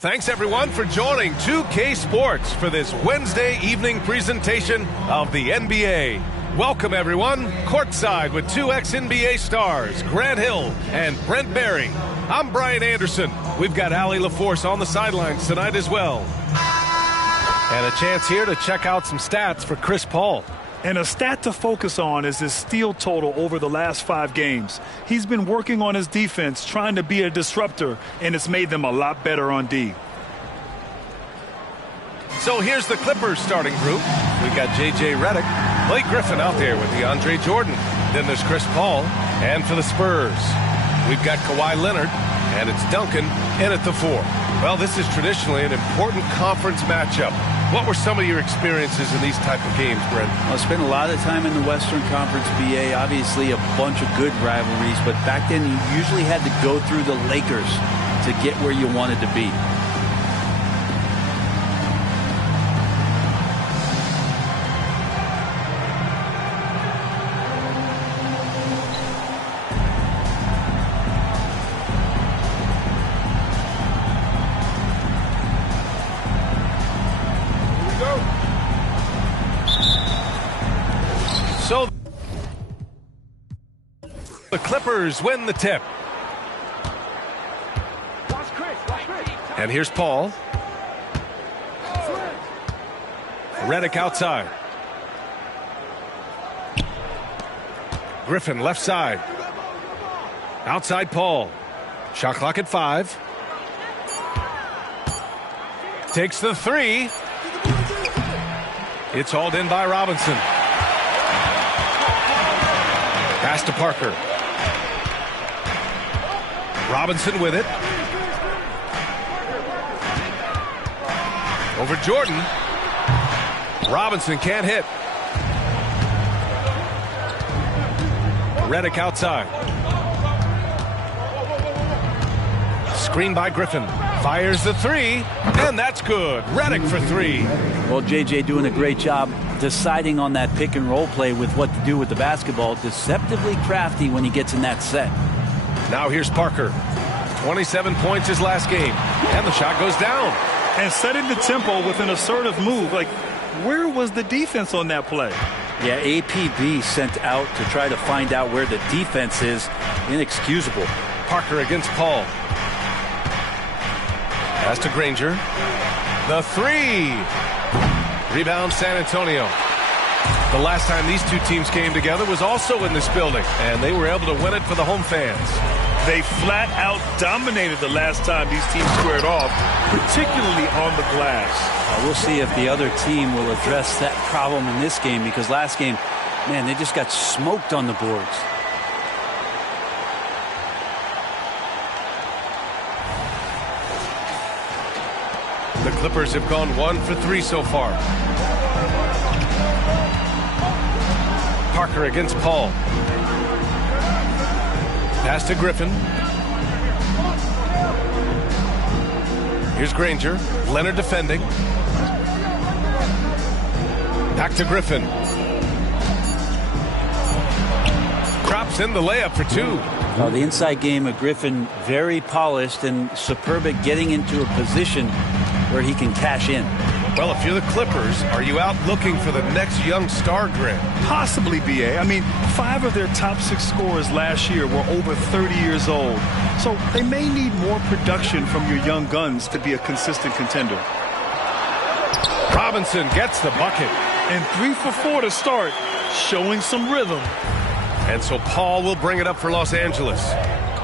Thanks, everyone, for joining 2K Sports for this Wednesday evening presentation of the NBA. Welcome, everyone, courtside with two ex-NBA stars, Grant Hill and Brent Barry. I'm Brian Anderson. We've got Allie LaForce on the sidelines tonight as well. And a chance here to check out some stats for Chris Paul. And a stat to focus on is his steal total over the last 5 games. He's been working on his defense, trying to be a disruptor, and it's made them a lot better on D. So here's the Clippers starting group. We've got J.J. Redick, Blake Griffin out there with DeAndre Jordan. Then there's Chris Paul. And for the Spurs, we've got Kawhi Leonard, and it's Duncan in at the 4. Well, this is traditionally an important conference matchup. What were some of your experiences in these type of games, Brent? I spent a lot of time in the Western Conference, BA. Obviously, a bunch of good rivalries, but back then you usually had to go through the Lakers to get where you wanted to be. So the Clippers win the tip. And here's Paul. Redick outside. Griffin left side. Outside Paul. Shot clock at 5. Takes the 3. It's hauled in by Robinson. Pass to Parker. Robinson with it. Over Jordan. Robinson can't hit. Redick outside. Screen by Griffin. Fires the 3, and that's good. Redick for 3. Well, J.J. doing a great job deciding on that pick and roll play with what to do with the basketball. Deceptively crafty when he gets in that set. Now here's Parker. 27 points his last game, and the shot goes down. And setting the tempo with an assertive move. Like, where was the defense on that play? Yeah, APB sent out to try to find out where the defense is. Inexcusable. Parker against Paul. Pass to Granger. The 3. Rebound San Antonio. The last time these two teams came together was also in this building, and they were able to win it for the home fans. They flat out dominated the last time these teams squared off, particularly on the glass. We'll see if the other team will address that problem in this game, because last game, man, they just got smoked on the boards. The Clippers have gone 1 for 3 so far. Parker against Paul. Pass to Griffin. Here's Granger. Leonard defending. Back to Griffin. Drops in the layup for 2. The inside game of Griffin, very polished and superb at getting into a position where he can cash in. Well, if you're the Clippers, are you out looking for the next young star, Grant? Possibly, BA. I mean, 5 of their top 6 scorers last year were over 30 years old. So they may need more production from your young guns to be a consistent contender. Robinson gets the bucket. And 3 for 4 to start, showing some rhythm. And so Paul will bring it up for Los Angeles.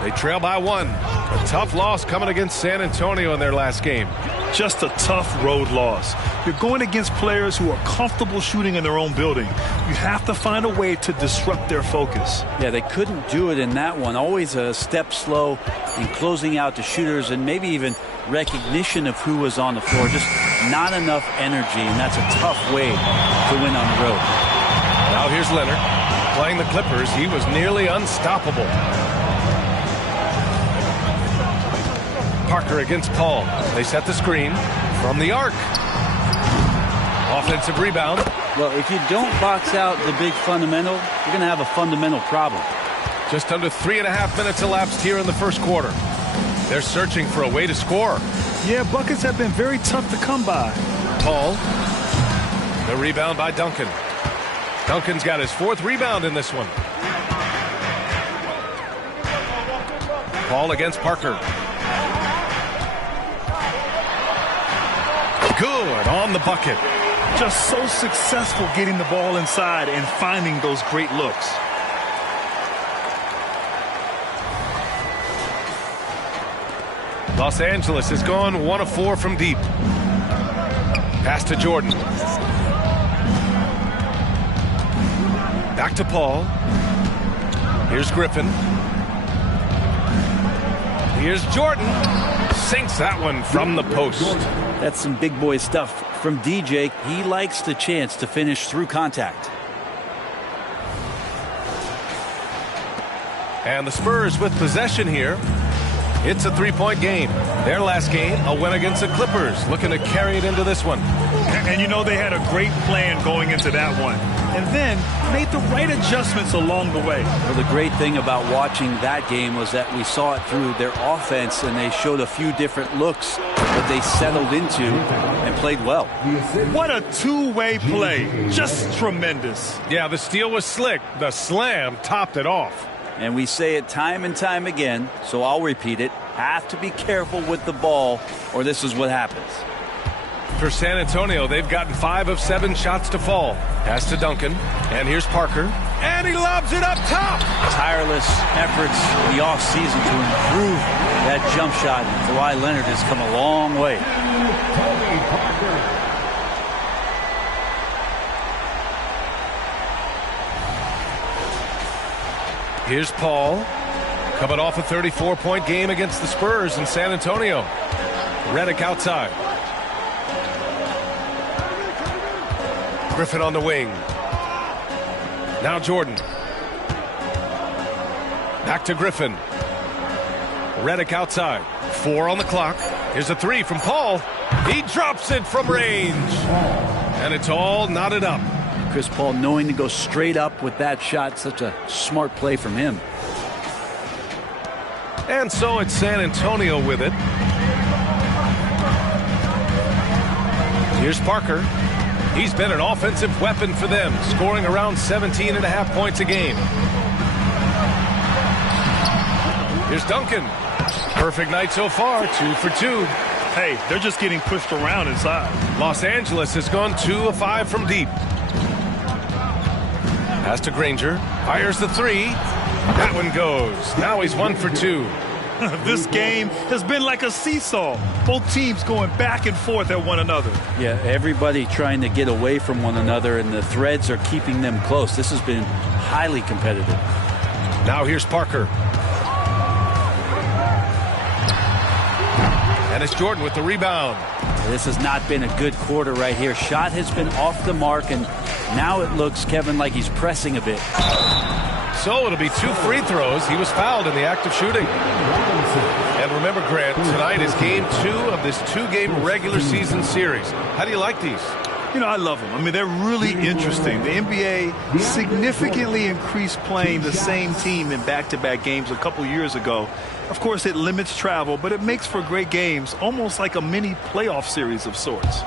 They trail by 1. A tough loss coming against San Antonio in their last game. Just a tough road loss. You're going against players who are comfortable shooting in their own building. You have to find a way to disrupt their focus. Yeah, they couldn't do it in that one. Always a step slow in closing out the shooters, and maybe even recognition of who was on the floor. Just not enough energy, and that's a tough way to win on the road. Now here's Leonard. Playing the Clippers, he was nearly unstoppable. Parker against Paul. They set the screen from the arc. Offensive rebound. Well, if you don't box out the big fundamental, you're going to have a fundamental problem. Just under 3.5 minutes elapsed here in the first quarter. They're searching for a way to score. Yeah, buckets have been very tough to come by. Paul. The rebound by Duncan. Duncan's got his 4th rebound in this one. Paul against Parker. Good on the bucket. Just so successful getting the ball inside and finding those great looks. Los Angeles has gone 1 of 4 from deep. Pass to Jordan. Back to Paul. Here's Griffin. Here's Jordan. Sinks that one from the post. That's some big boy stuff from DJ. He likes the chance to finish through contact. And the Spurs with possession here. It's a 3-point game. Their last game, a win against the Clippers, looking to carry it into this one. And you know they had a great plan going into that one. And then made the right adjustments along the way. Well, the great thing about watching that game was that we saw it through their offense, and they showed a few different looks that they settled into and played well. What a two-way play. Just tremendous. Yeah, the steal was slick. The slam topped it off. And we say it time and time again, so I'll repeat it. Have to be careful with the ball, or this is what happens. For San Antonio, they've gotten 5 of 7 shots to fall. Pass to Duncan, and here's Parker. And he lobs it up top! Tireless efforts in the offseason to improve that jump shot. Kawhi Leonard has come a long way. Here's Paul, coming off a 34-point game against the Spurs in San Antonio. Redick outside. Griffin on the wing. Now Jordan. Back to Griffin. Redick outside. 4 on the clock. Here's a 3 from Paul. He drops it from range. And it's all knotted up. Chris Paul knowing to go straight up with that shot. Such a smart play from him. And so it's San Antonio with it. Here's Parker. He's been an offensive weapon for them, scoring around 17.5 points a game. Here's Duncan. Perfect night so far, 2 for 2. Hey, they're just getting pushed around inside. Los Angeles has gone 2 of 5 from deep. Pass to Granger. Fires the 3. That one goes. Now he's 1 for 2. This game has been like a seesaw. Both teams going back and forth at one another. Yeah, everybody trying to get away from one another, and the threads are keeping them close. This has been highly competitive. Now here's Parker. And it's Jordan with the rebound. This has not been a good quarter right here. Shot has been off the mark, and now it looks, Kevin, like he's pressing a bit. So it'll be 2 free throws. He was fouled in the act of shooting. And remember, Grant, tonight is game 2 of this 2-game regular season series. How do you like these? You know, I love them. I mean, they're really interesting. The NBA significantly increased playing the same team in back-to-back games a couple years ago. Of course, it limits travel, but it makes for great games, almost like a mini playoff series of sorts.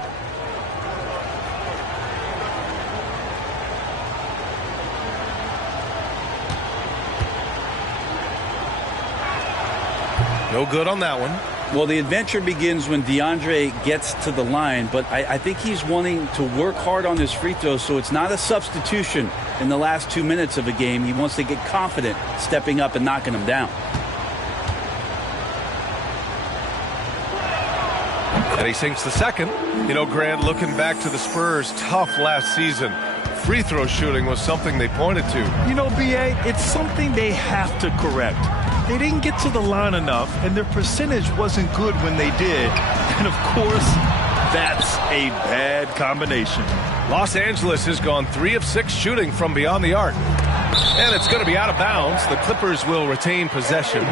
No good on that one. Well, the adventure begins when DeAndre gets to the line, but I think he's wanting to work hard on his free throws, so it's not a substitution in the last 2 minutes of a game. He wants to get confident stepping up and knocking them down. And he sinks the second. You know, Grant, looking back to the Spurs' tough last season, free throw shooting was something they pointed to. You know, B.A., it's something they have to correct. They didn't get to the line enough, and their percentage wasn't good when they did. And, of course, that's a bad combination. Los Angeles has gone 3 of 6 shooting from beyond the arc. And it's going to be out of bounds. The Clippers will retain possession.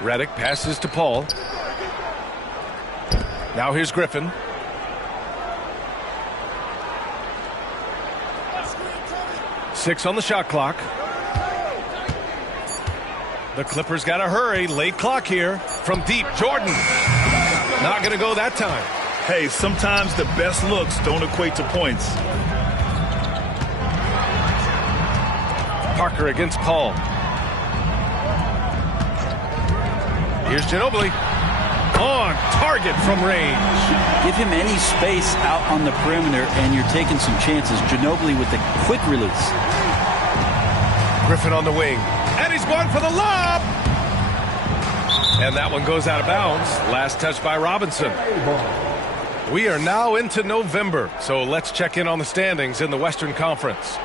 Redick passes to Paul. Now here's Griffin. Six on the shot clock. The Clippers got to hurry. Late clock here. From deep, Jordan. Not going to go that time. Hey, sometimes the best looks don't equate to points. Parker against Paul. Here's Ginobili. On target from range. Give him any space out on the perimeter and you're taking some chances. Ginobili with the quick release. Griffin on the wing. And he's going for the lob. And that one goes out of bounds. Last touch by Robinson. We are now into November, so let's check in on the standings in the Western Conference.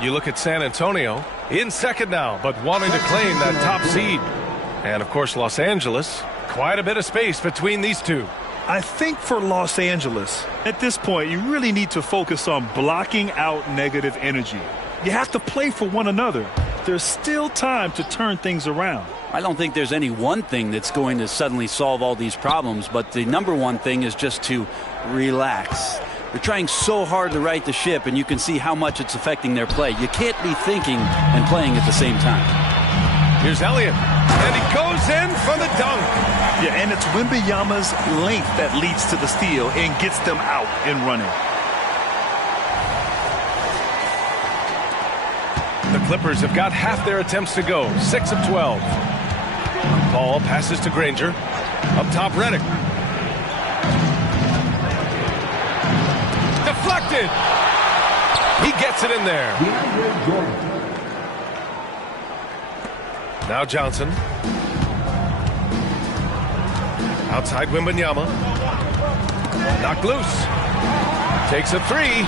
You look at San Antonio, in second now, but wanting to claim that top seed. And, of course, Los Angeles. Quite a bit of space between these two. I think for Los Angeles, at this point, you really need to focus on blocking out negative energy. You have to play for one another. There's still time to turn things around. I don't think there's any one thing that's going to suddenly solve all these problems, but the number one thing is just to relax. They're trying so hard to right the ship, and you can see how much it's affecting their play. You can't be thinking and playing at the same time. Here's Elliott, and he goes in for the dunk. Yeah, and it's Wembanyama's length that leads to the steal and gets them out and running. The Clippers have got half their attempts to go, 6 of 12. Paul passes to Granger. Up top, Redick. Deflected. He gets it in there. Now Johnson. Outside Wembanyama. Knocked loose. Takes a three.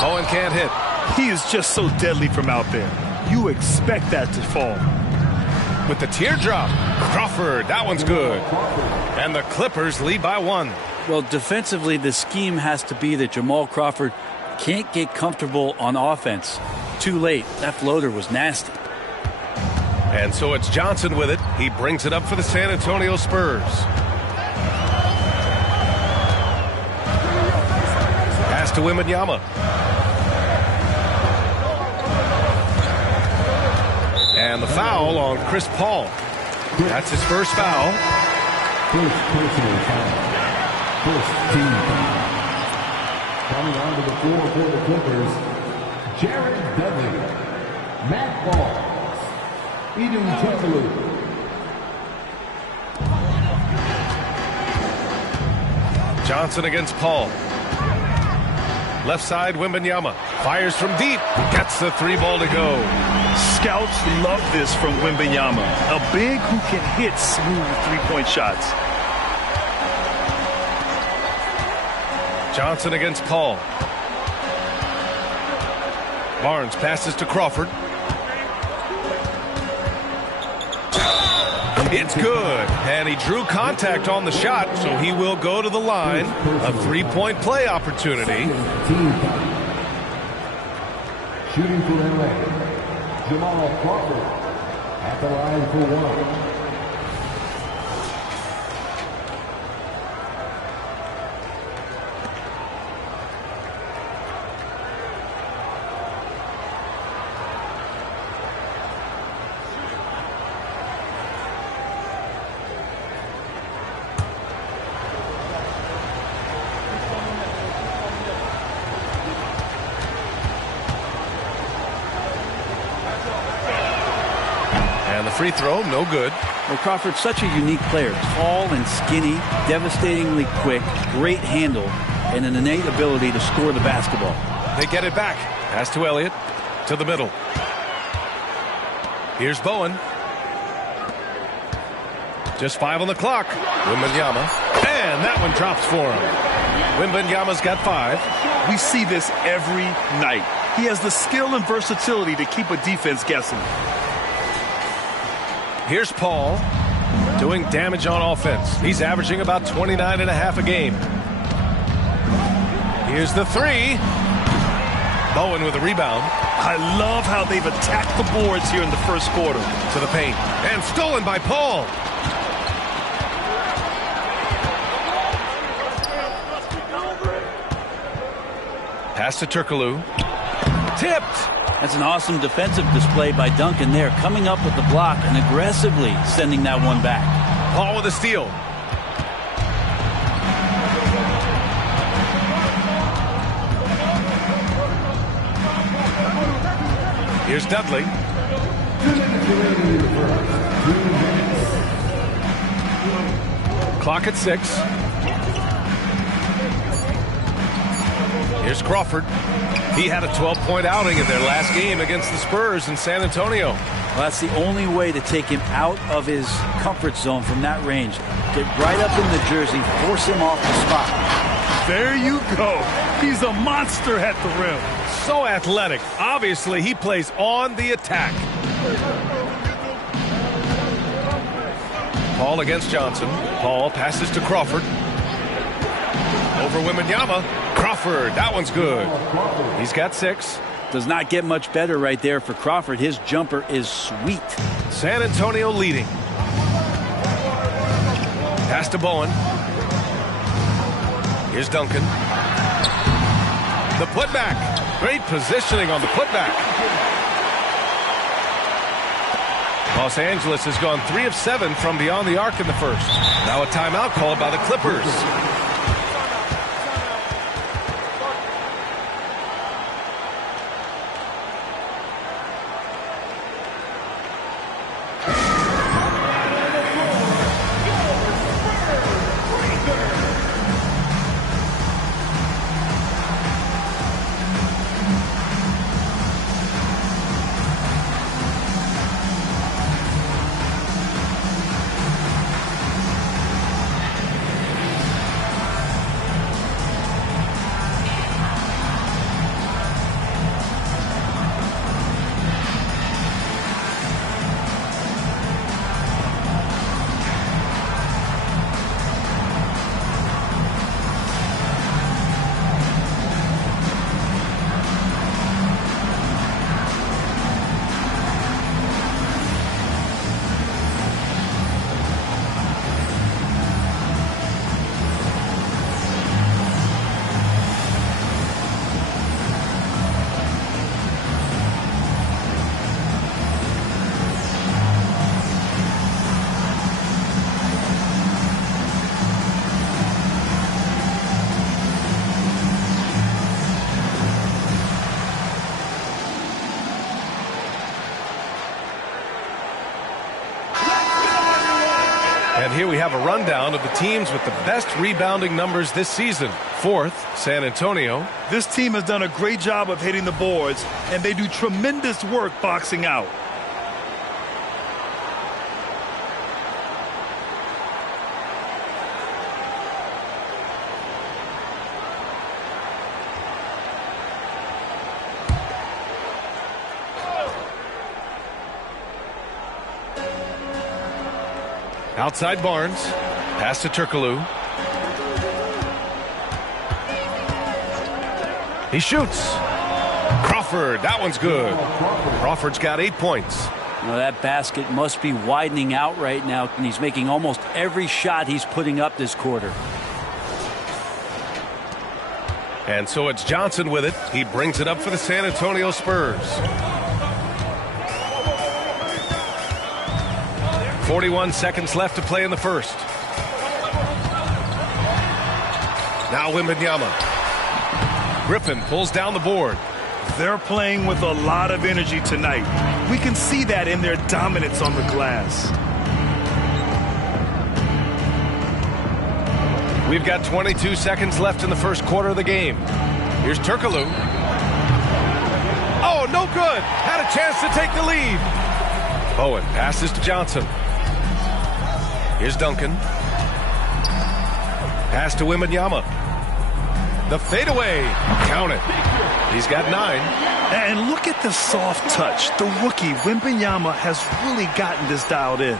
Bowen can't hit. He is just so deadly from out there. You expect that to fall. With the teardrop, Crawford, that one's good. And the Clippers lead by one. Well, defensively, the scheme has to be that Jamal Crawford can't get comfortable on offense. Too late. That floater was nasty. And so it's Johnson with it. He brings it up for the San Antonio Spurs. Pass to Wembanyama. And the foul on Chris Paul. That's his first foul. First personal foul. First team foul. Coming onto the floor for the Clippers, Jared Dudley, Matt Barnes, Edom Chukwu. Johnson against Paul. Left side, Wembanyama. Fires from deep. Gets the three ball to go. Scouts love this from Wembanyama. A big who can hit smooth three-point shots. Johnson against Paul. Barnes passes to Crawford. It's good. And he drew contact on the shot, so he will go to the line. A three-point play opportunity. Shooting for LA, Jamal Crawford at the line for one. Free throw, no good. Well, Crawford's such a unique player. Tall and skinny, devastatingly quick, great handle, and an innate ability to score the basketball. They get it back. Pass to Elliott. To the middle. Here's Bowen. Just 5 on the clock. Wembanyama. And that one drops for him. Wembanyama's got 5. We see this every night. He has the skill and versatility to keep a defense guessing. Here's Paul doing damage on offense. He's averaging about 29.5 a game. Here's the three. Bowen with a rebound. I love how they've attacked the boards here in the first quarter. To the paint. And stolen by Paul. Pass to Turkoglu. Tipped. That's an awesome defensive display by Duncan there, coming up with the block and aggressively sending that one back. Paul with a steal. Here's Dudley. Clock at 6. Here's Crawford. He had a 12-point outing in their last game against the Spurs in San Antonio. Well, that's the only way to take him out of his comfort zone from that range. Get right up in the jersey, force him off the spot. There you go. He's a monster at the rim. So athletic. Obviously, he plays on the attack. Paul against Johnson. Paul passes to Crawford. Over Wembanyama. Crawford, that one's good. He's got 6. Does not get much better right there for Crawford. His jumper is sweet. San Antonio leading. Pass to Bowen. Here's Duncan. The putback. Great positioning on the putback. Los Angeles has gone 3 of 7 from beyond the arc in the first. Now a timeout called by the Clippers. And here we have a rundown of the teams with the best rebounding numbers this season. 4th, San Antonio. This team has done a great job of hitting the boards, and they do tremendous work boxing out. Outside Barnes. Pass to Turkoglu. He shoots. Crawford, that one's good. Crawford's got 8 points. Well, that basket must be widening out right now, and he's making almost every shot he's putting up this quarter. And so it's Johnson with it. He brings it up for the San Antonio Spurs. 41 seconds left to play in the first. Now Wembanyama. Griffin pulls down the board. They're playing with a lot of energy tonight. We can see that in their dominance on the glass. We've got 22 seconds left in the first quarter of the game. Here's Turkoglu. Oh, no good. Had a chance to take the lead. Bowen passes to Johnson. Here's Duncan. Pass to Wembanyama. The fadeaway. Count it. He's got 9. And look at the soft touch. The rookie, Wembanyama, has really gotten this dialed in.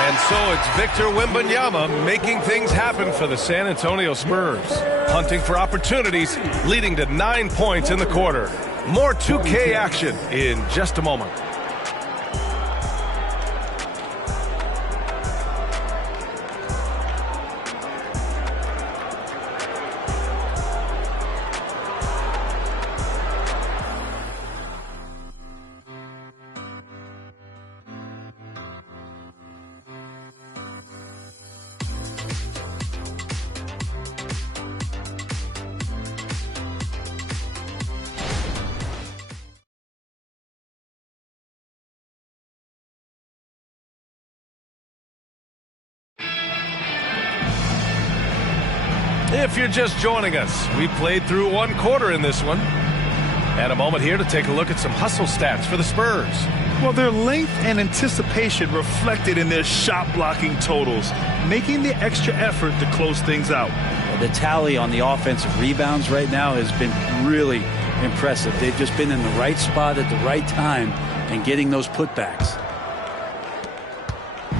And so it's Victor Wembanyama making things happen for the San Antonio Spurs. Hunting for opportunities, leading to 9 points in the quarter. More 2K action in just a moment. If you're just joining us, we played through one quarter in this one. And a moment here to take a look at some hustle stats for the Spurs. Well, their length and anticipation reflected in their shot blocking totals, making the extra effort to close things out. The tally on the offensive rebounds right now has been really impressive. They've just been in the right spot at the right time and getting those putbacks.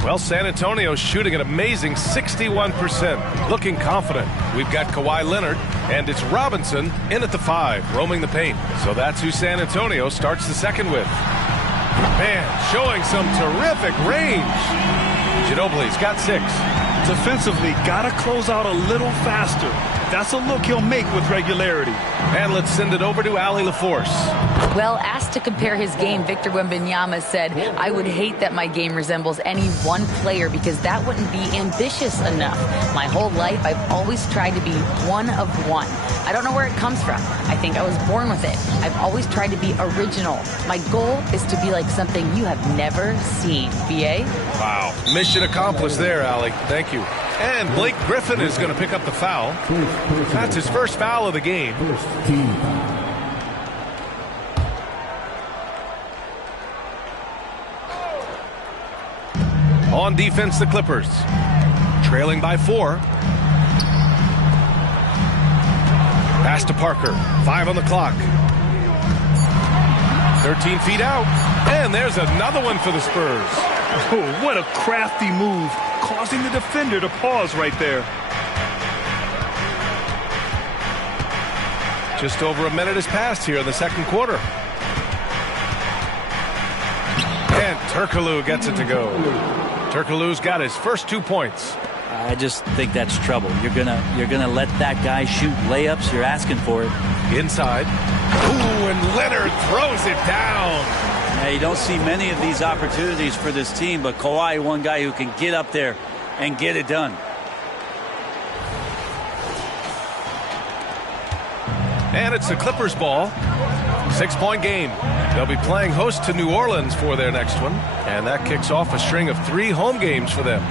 Well, San Antonio's shooting an amazing 61%, looking confident. We've got Kawhi Leonard, and it's Robinson in at the 5, roaming the paint. So that's who San Antonio starts the second with. Man, showing some terrific range. Ginobili's got 6. Defensively, gotta close out a little faster. That's a look he'll make with regularity. And let's send it over to Allie LaForce. Well, asked to compare his game, Victor Wembanyama said, "I would hate that my game resembles any one player because that wouldn't be ambitious enough. My whole life, I've always tried to be one of one. I don't know where it comes from. I think I was born with it. I've always tried to be original. My goal is to be like something you have never seen." BA? Wow. Mission accomplished there, Allie. Thank you. And Blake Griffin is going to pick up the foul. That's his first foul of the game. First team foul. On defense, the Clippers. Trailing by 4. Pass to Parker. 5 on the clock. 13 feet out. And there's another one for the Spurs. Oh, what a crafty move, causing the defender to pause right there. Just over a minute has passed here in the second quarter. And Turkoglu gets it to go. Turkoglu's got his first 2 points. I just think that's trouble. You're gonna let that guy shoot layups. You're asking for it. Inside. Ooh, and Leonard throws it down. Now, you don't see many of these opportunities for this team, but Kawhi, one guy who can get up there and get it done. And it's the Clippers' ball. 6-point game. They'll be playing host to New Orleans for their next one. And that kicks off a string of 3 home games for them.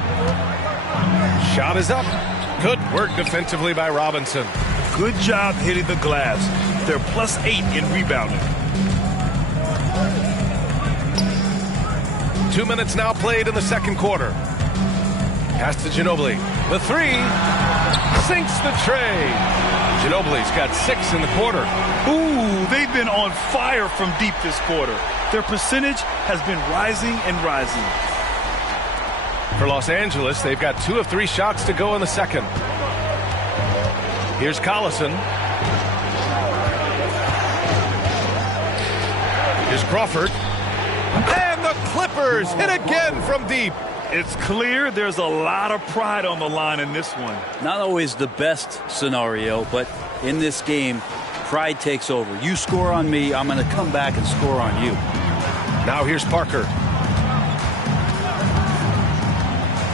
Shot is up. Good work defensively by Robinson. Good job hitting the glass. They're +8 in rebounding. 2 minutes now played in the second quarter. Pass to Ginobili. The 3 sinks the tray. Ginobili's got 6 in the quarter. Ooh, they've been on fire from deep this quarter. Their percentage has been rising and rising. For Los Angeles, they've got 2 of 3 shots to go in the second. Here's Collison. Here's Crawford. And the Clippers hit again from deep. It's clear there's a lot of pride on the line in this one. Not always the best scenario, but in this game, pride takes over. You score on me, I'm going to come back and score on you. Now here's Parker.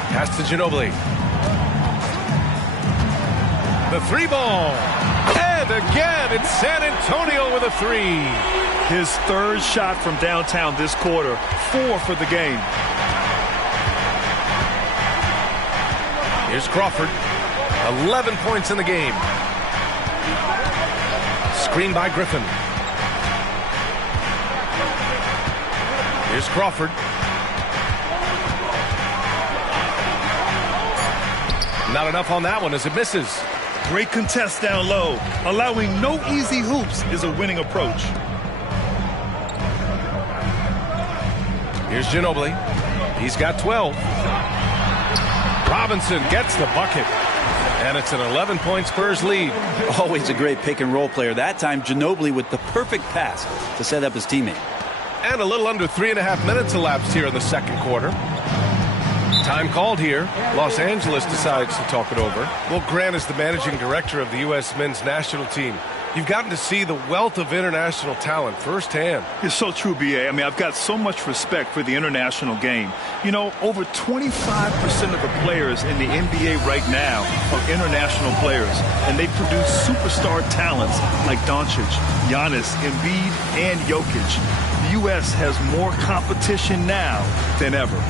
Pass to Ginobili. The 3 ball. And again, it's San Antonio with a 3. His 3rd shot from downtown this quarter. 4 for the game. Here's Crawford. 11 points in the game. Screen by Griffin. Here's Crawford. Not enough on that one as it misses. Great contest down low. Allowing no easy hoops is a winning approach. Here's Ginobili. He's got 12. Robinson gets the bucket. And it's an 11-point Spurs lead. Always a great pick-and-roll player. That time, Ginobili with the perfect pass to set up his teammate. And a little under 3.5 minutes elapsed here in the second quarter. Time called here. Los Angeles decides to talk it over. Well, Grant is the managing director of the U.S. men's national team. You've gotten to see the wealth of international talent firsthand. It's so true, B.A. I mean, I've got so much respect for the international game. You know, over 25% of the players in the NBA right now are international players, and they produce superstar talents like Doncic, Giannis, Embiid, and Jokic. The U.S. has more competition now than ever.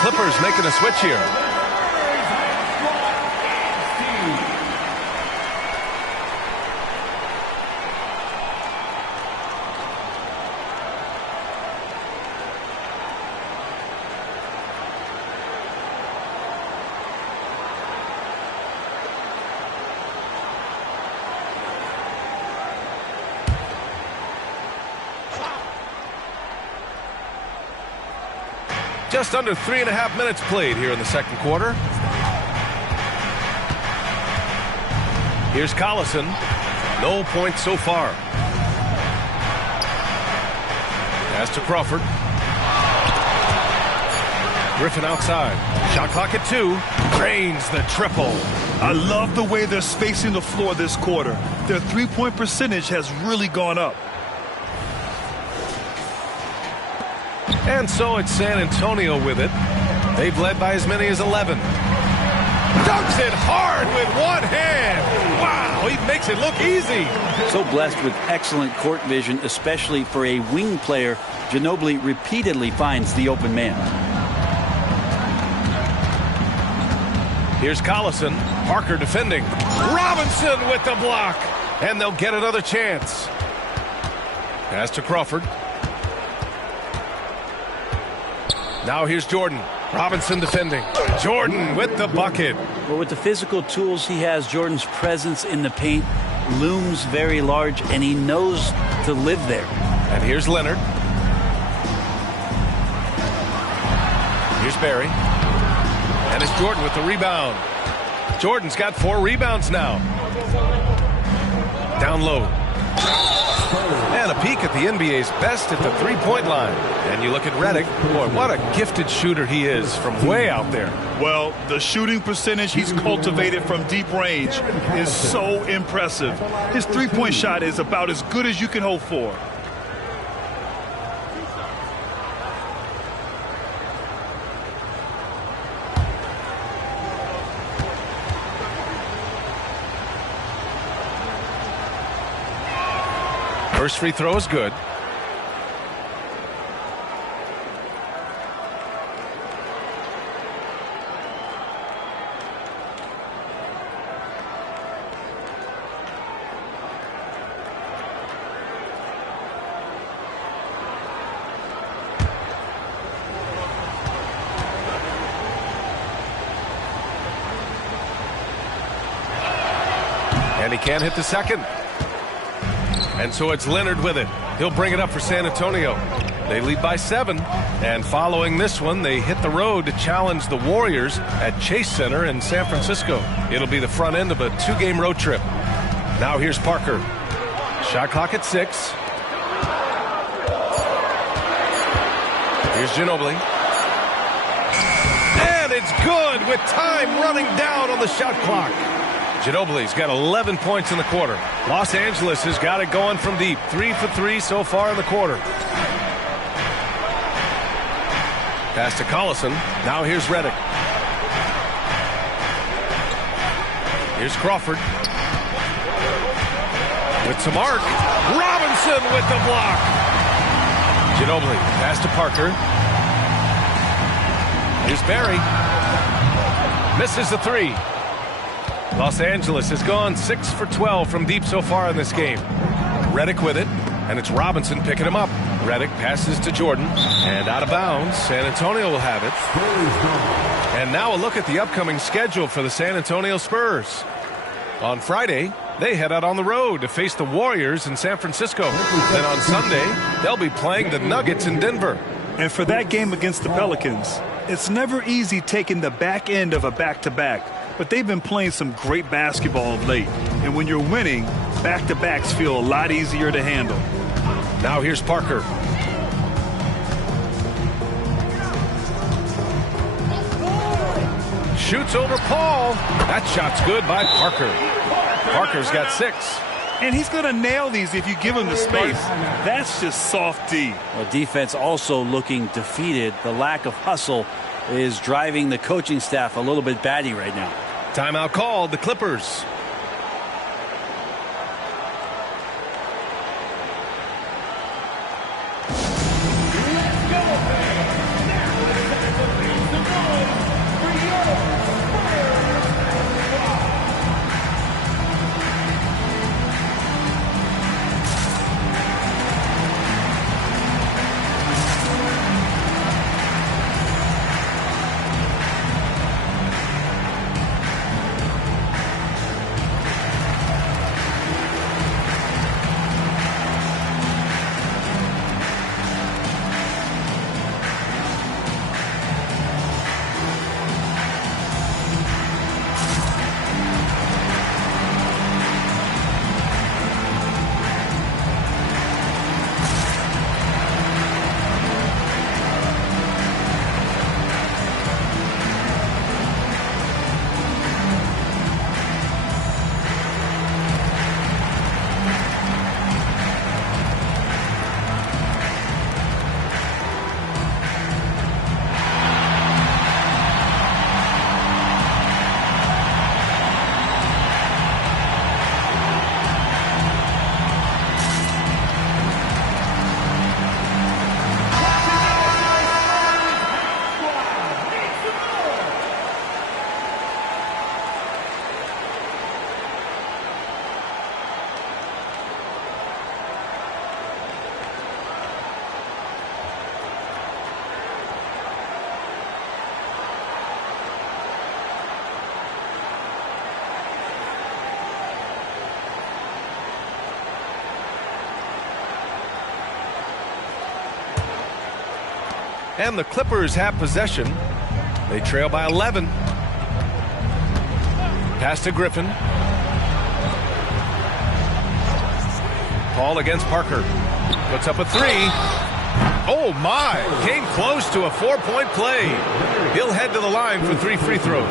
Clippers making a switch here. Just under 3.5 minutes played here in the second quarter. Here's Collison. No points so far. Pass to Crawford. Griffin outside. Shot clock at 2. Drains the triple. I love the way they're spacing the floor this quarter. Their three-point percentage has really gone up. And so it's San Antonio with it. They've led by as many as 11. Dunks it hard with one hand. Wow, he makes it look easy. So blessed with excellent court vision, especially for a wing player. Ginobili repeatedly finds the open man. Here's Collison. Parker defending. Robinson with the block. And they'll get another chance. Pass to Crawford. Now here's Jordan. Robinson defending. Jordan with the bucket. Well, with the physical tools he has, Jordan's presence in the paint looms very large, and he knows to live there. And here's Leonard. Here's Barry. And it's Jordan with the rebound. Jordan's got 4 rebounds now. Down low. And a peek at the NBA's best at the three-point line. And you look at Redick. Boy, what a gifted shooter he is from way out there. Well, the shooting percentage he's cultivated from deep range is so impressive. His three-point shot is about as good as you can hope for. First free throw is good. And he can't hit the second. And so it's Leonard with it. He'll bring it up for San Antonio. They lead by 7. And following this one, they hit the road to challenge the Warriors at Chase Center in San Francisco. It'll be the front end of a 2-game road trip. Now here's Parker. Shot clock at 6. Here's Ginobili. And it's good with time running down on the shot clock. Ginobili's got 11 points in the quarter. Los Angeles has got it going from deep. 3 for 3 so far in the quarter. Pass to Collison. Now here's Redick. Here's Crawford. With some arc. Robinson with the block. Ginobili. Pass to Parker. Here's Barry. Misses the 3. Los Angeles has gone 6 for 12 from deep so far in this game. Redick with it, and it's Robinson picking him up. Redick passes to Jordan, and out of bounds. San Antonio will have it. And now a look at the upcoming schedule for the San Antonio Spurs. On Friday, they head out on the road to face the Warriors in San Francisco. Then on Sunday, they'll be playing the Nuggets in Denver. And for that game against the Pelicans, it's never easy taking the back end of a back-to-back. But they've been playing some great basketball of late. And when you're winning, back-to-backs feel a lot easier to handle. Now here's Parker. Shoots over Paul. That shot's good by Parker. Parker's got 6. And he's going to nail these if you give him the space. That's just soft D. Well, defense also looking defeated. The lack of hustle is driving the coaching staff a little bit batty right now. Timeout called, the Clippers. And the Clippers have possession. They trail by 11. Pass to Griffin. Paul against Parker. Puts up a three. Oh my! Came close to a 4-point play. He'll head to the line for 3 free throws.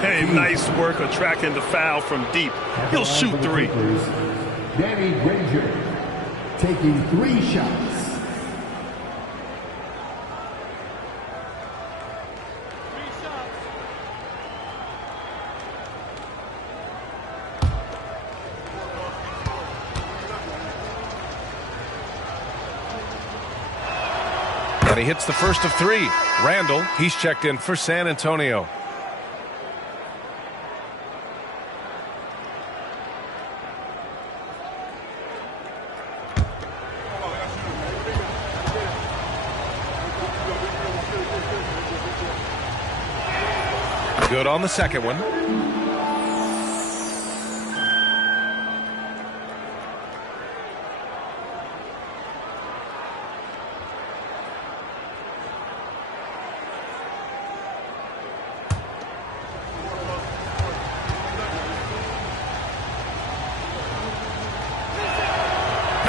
Hey, nice work attracting the foul from deep. He'll shoot 3. Danny Granger taking 3 shots. And he hits the first of 3. Randall, he's checked in for San Antonio. Good on the second one.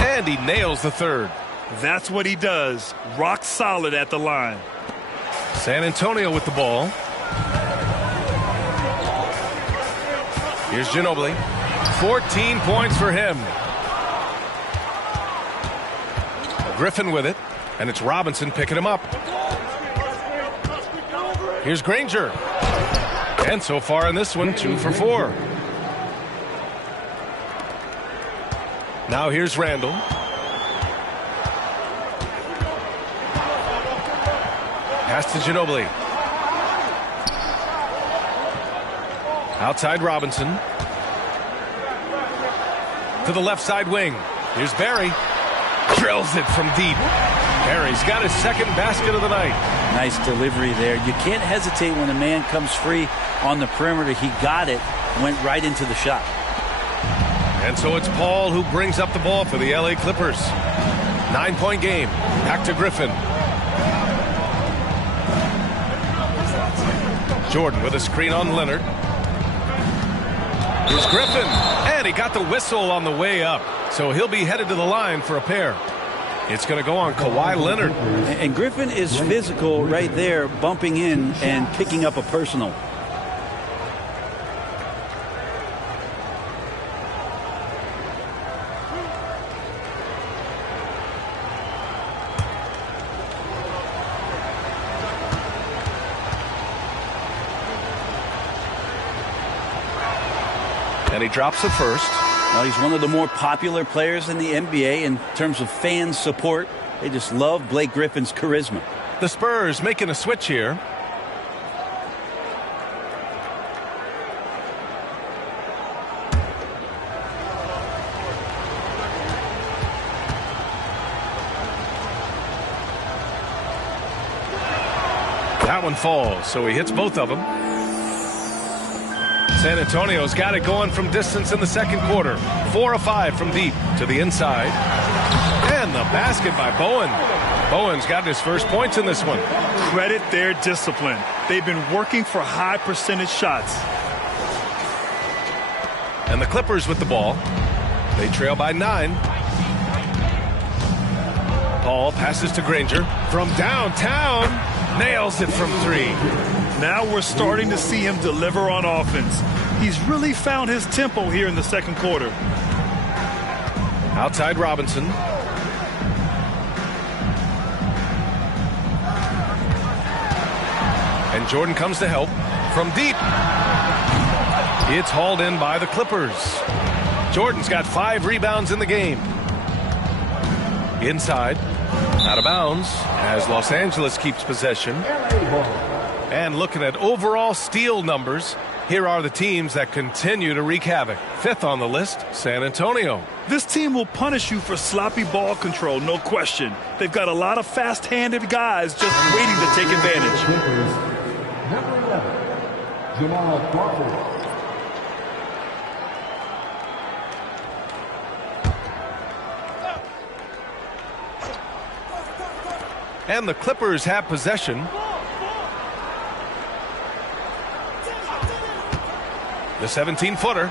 And he nails the third. That's what he does. Rock solid at the line. San Antonio with the ball. Here's Ginobili. 14 points for him. Griffin with it. And it's Robinson picking him up. Here's Granger. And so far in this one, 2 for 4. Now here's Randall. Pass to Ginobili. Outside Robinson. To the left side wing. Here's Barry. Drills it from deep. Barry's got his second basket of the night. Nice delivery there. You can't hesitate when a man comes free on the perimeter. He got it, went right into the shot. And so it's Paul who brings up the ball for the LA Clippers. 9-point game. Back to Griffin. Jordan with a screen on Leonard. Here's Griffin. And he got the whistle on the way up. So he'll be headed to the line for a pair. It's going to go on Kawhi Leonard. And Griffin is physical right there, bumping in and picking up a personal. And he drops the first. Well, he's one of the more popular players in the NBA in terms of fan support. They just love Blake Griffin's charisma. The Spurs making a switch here. That one falls, so he hits both of them. San Antonio's got it going from distance in the second quarter. 4 of 5 from deep to the inside. And the basket by Bowen. Bowen's got his first points in this one. Credit their discipline. They've been working for high percentage shots. And the Clippers with the ball. They trail by 9. Paul passes to Granger from downtown. Nails it from 3. Now we're starting to see him deliver on offense. He's really found his tempo here in the second quarter. Outside Robinson. And Jordan comes to help from deep. It's hauled in by the Clippers. Jordan's got 5 rebounds in the game. Inside. Out of bounds as Los Angeles keeps possession. And looking at overall steal numbers, here are the teams that continue to wreak havoc. 5th on the list, San Antonio. This team will punish you for sloppy ball control, no question. They've got a lot of fast-handed guys just waiting to take advantage. Number 11, Jamal Crawford. And the Clippers have possession. The 17-footer.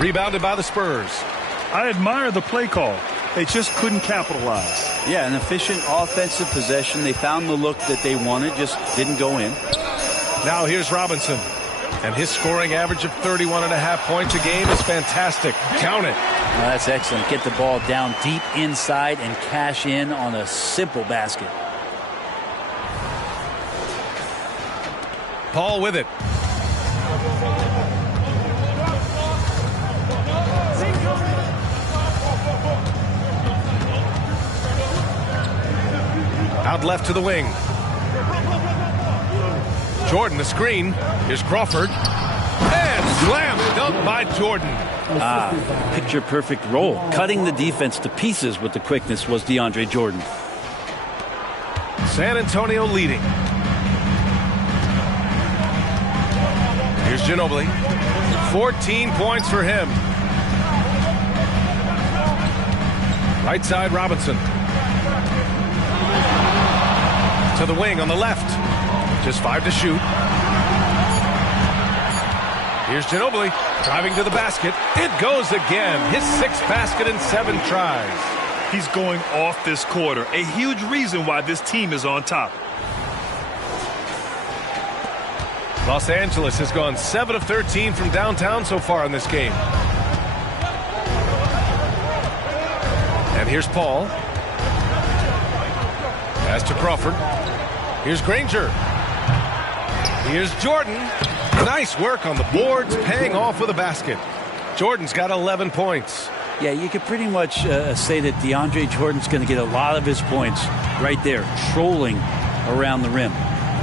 Rebounded by the Spurs. I admire the play call. They just couldn't capitalize. Yeah, an efficient offensive possession. They found the look that they wanted, just didn't go in. Now here's Robinson. And his scoring average of 31.5 points a game is fantastic. Count it. Well, that's excellent. Get the ball down deep inside and cash in on a simple basket. Paul with it. Out left to the wing. Jordan, the screen. Here's Crawford. And slam dunk by Jordan. Picture perfect roll. Cutting the defense to pieces with the quickness was DeAndre Jordan. San Antonio leading. Here's Ginobili. 14 points for him. Right side, Robinson. To the wing on the left. Just 5 to shoot. Here's Ginobili driving to the basket. It goes again. His 6th basket in 7 tries. He's going off this quarter. A huge reason why this team is on top. Los Angeles has gone 7 of 13 from downtown so far in this game. And here's Paul. Pass to Crawford. Here's Granger. Here's Jordan. Nice work on the boards, paying off with a basket. Jordan's got 11 points. Yeah, you could pretty much say that DeAndre Jordan's going to get a lot of his points right there, trolling around the rim.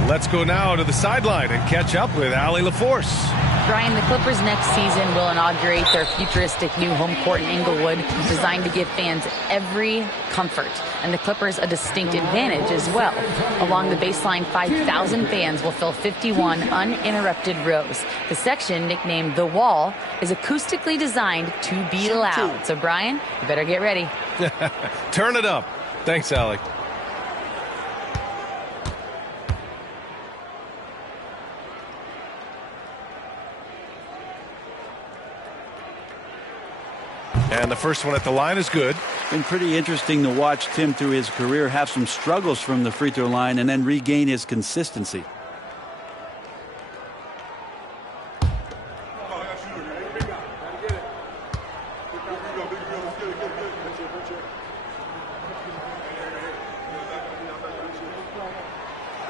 Let's go now to the sideline and catch up with Allie LaForce. Brian, the Clippers next season will inaugurate their futuristic new home court in Inglewood, designed to give fans every comfort, and the Clippers a distinct advantage as well. Along the baseline, 5,000 fans will fill 51 uninterrupted rows. The section, nicknamed The Wall, is acoustically designed to be loud. So, Brian, you better get ready. Turn it up. Thanks, Allie. And the first one at the line is good. Been pretty interesting to watch Tim through his career have some struggles from the free throw line and then regain his consistency.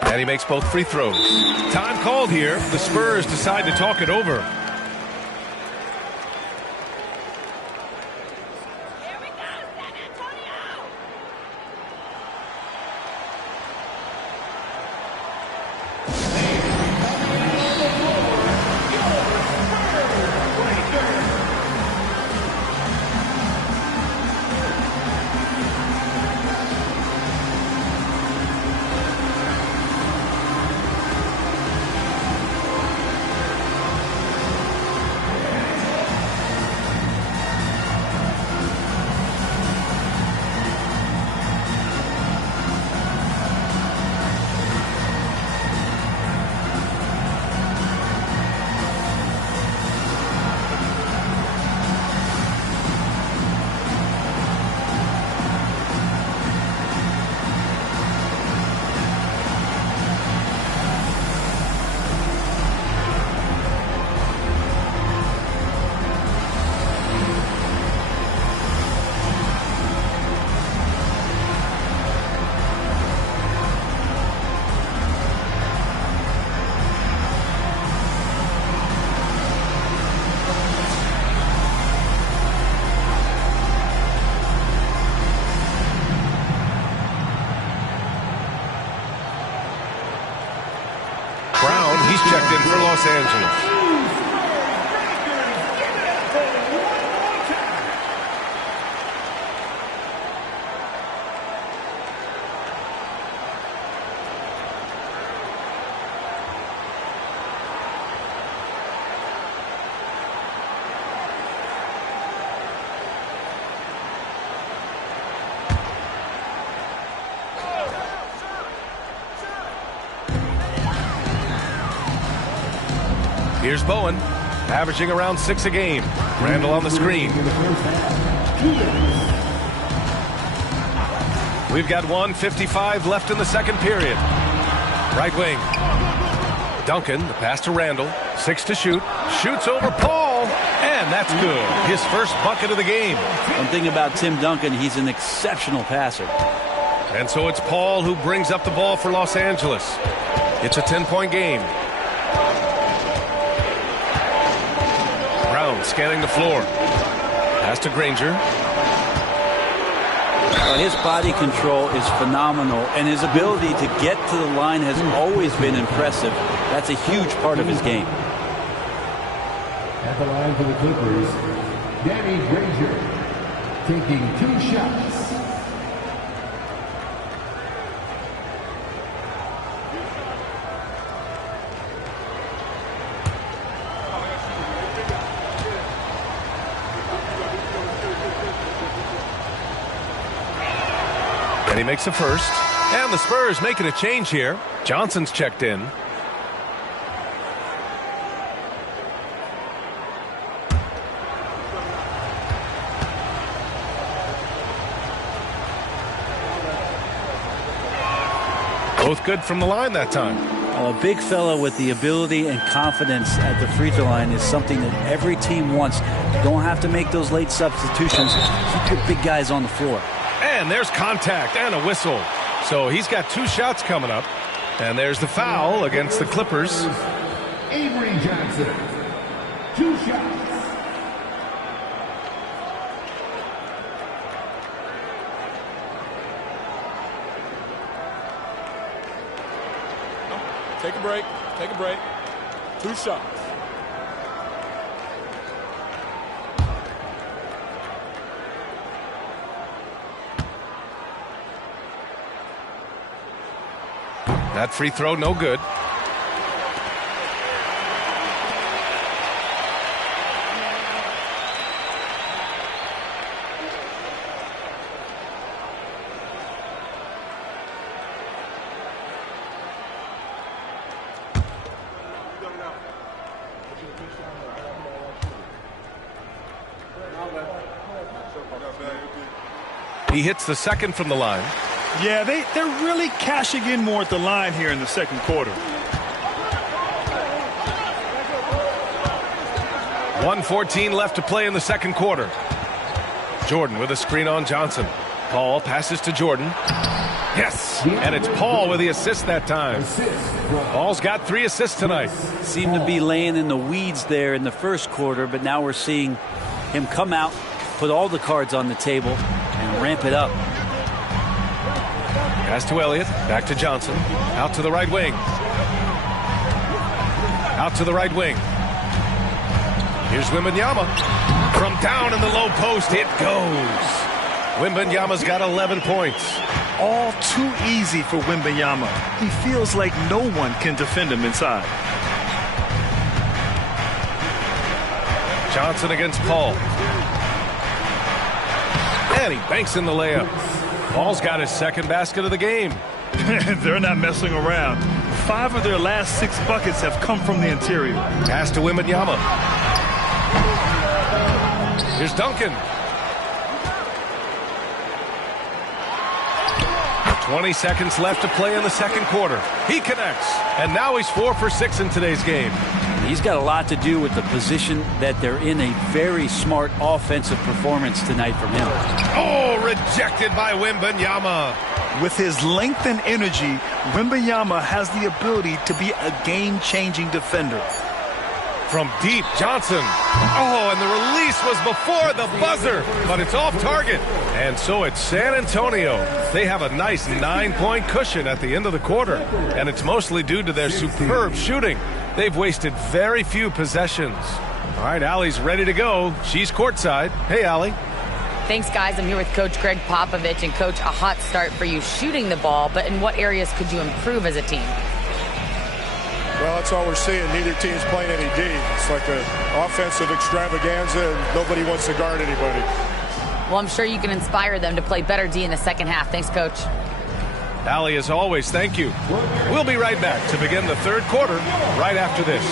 And he makes both free throws. Time called here. The Spurs decide to talk it over. He's checked in for Los Angeles. Here's Bowen, averaging around 6 a game. Randall on the screen. We've got 1:55 left in the second period. Right wing. Duncan, the pass to Randall. 6 to shoot. Shoots over Paul, and that's good. His first bucket of the game. One thing about Tim Duncan, he's an exceptional passer. And so it's Paul who brings up the ball for Los Angeles. It's a 10-point game. Brown scanning the floor. Pass to Granger. His body control is phenomenal, and his ability to get to the line has always been impressive. That's a huge part of his game. At the line for the Clippers, Danny Granger taking 2 shots. And he makes the first. And the Spurs making a change here. Johnson's checked in. Both good from the line that time. A big fella with the ability and confidence at the free throw line is something that every team wants. You don't have to make those late substitutions. Keep your big guys on the floor. And there's contact and a whistle. So he's got 2 shots coming up. And there's the foul against the Clippers. Avery Johnson, 2 shots. Take a break. Take a break. 2 shots. That free throw, no good. He hits the second from the line. Yeah, they're really cashing in more at the line here in the second quarter. 1:14 left to play in the second quarter. Jordan with a screen on Johnson. Paul passes to Jordan. Yes, and it's Paul with the assist that time. Paul's got 3 assists tonight. Seemed to be laying in the weeds there in the first quarter, but now we're seeing him come out, put all the cards on the table, and ramp it up. Pass to Elliott, back to Johnson, out to the right wing. Out to the right wing. Here's Wembanyama. From down in the low post, it goes. Wembanyama's got 11 points. All too easy for Wembanyama. He feels like no one can defend him inside. Johnson against Paul. And he banks in the layup. Paul's got his second basket of the game. They're not messing around. 5 of their last 6 buckets have come from the interior. Pass to Wembanyama. Here's Duncan. 20 seconds left to play in the second quarter. He connects, and now he's 4 for 6 in today's game. He's got a lot to do with the position that they're in. A very smart offensive performance tonight from him. Oh, rejected by Wembanyama. With his length and energy, Wembanyama has the ability to be a game-changing defender. From deep, Johnson. Oh, and the release was before the buzzer, but it's off target. And so it's San Antonio. They have a nice 9-point cushion at the end of the quarter, and it's mostly due to their superb shooting. They've wasted very few possessions. All right, Allie's ready to go. She's courtside. Hey, Allie. Thanks, guys. I'm here with Coach Greg Popovich. And, Coach, a hot start for you shooting the ball, but in what areas could you improve as a team? Well, that's all we're seeing. Neither team's playing any D. It's like an offensive extravaganza, and nobody wants to guard anybody. Well, I'm sure you can inspire them to play better D in the second half. Thanks, Coach. Allie, as always, thank you. We'll be right back to begin the third quarter right after this.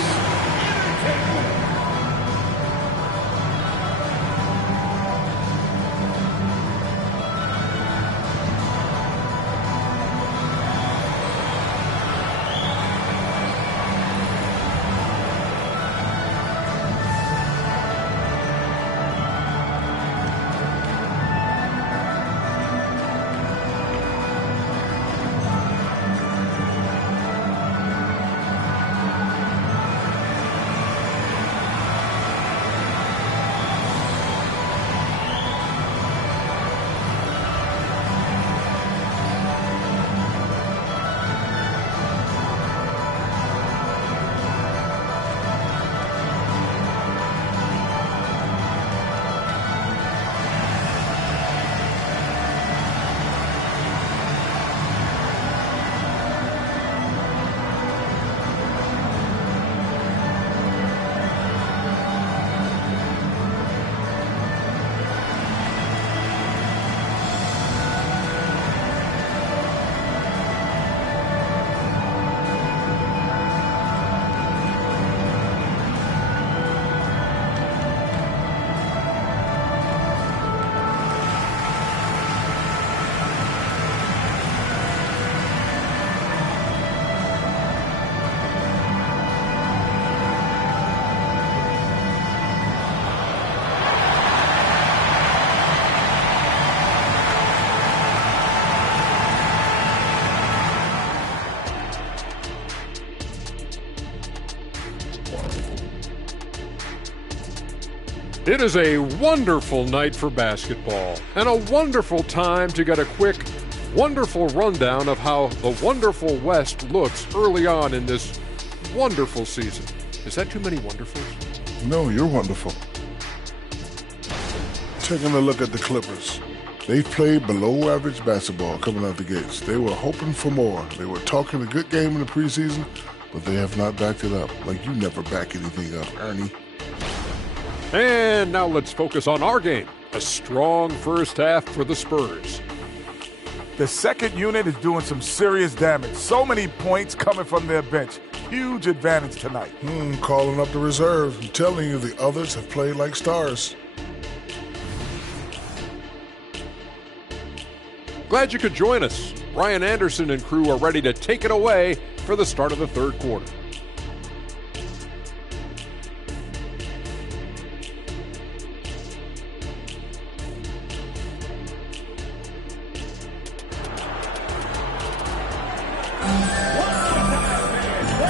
It is a wonderful night for basketball and a wonderful time to get a quick, wonderful rundown of how the wonderful West looks early on in this wonderful season. Is that too many wonderfuls? No, you're wonderful. Taking a look at the Clippers. They've played below average basketball coming out the gates. They were hoping for more. They were talking a good game in the preseason, but they have not backed it up. Like you never back anything up, Ernie. And now let's focus on our game. A strong first half for the Spurs. The second unit is doing some serious damage. So many points coming from their bench. Huge advantage tonight. Calling up the reserve. I'm telling you, the others have played like stars. Glad you could join us. Ryan Anderson and crew are ready to take it away for the start of the third quarter.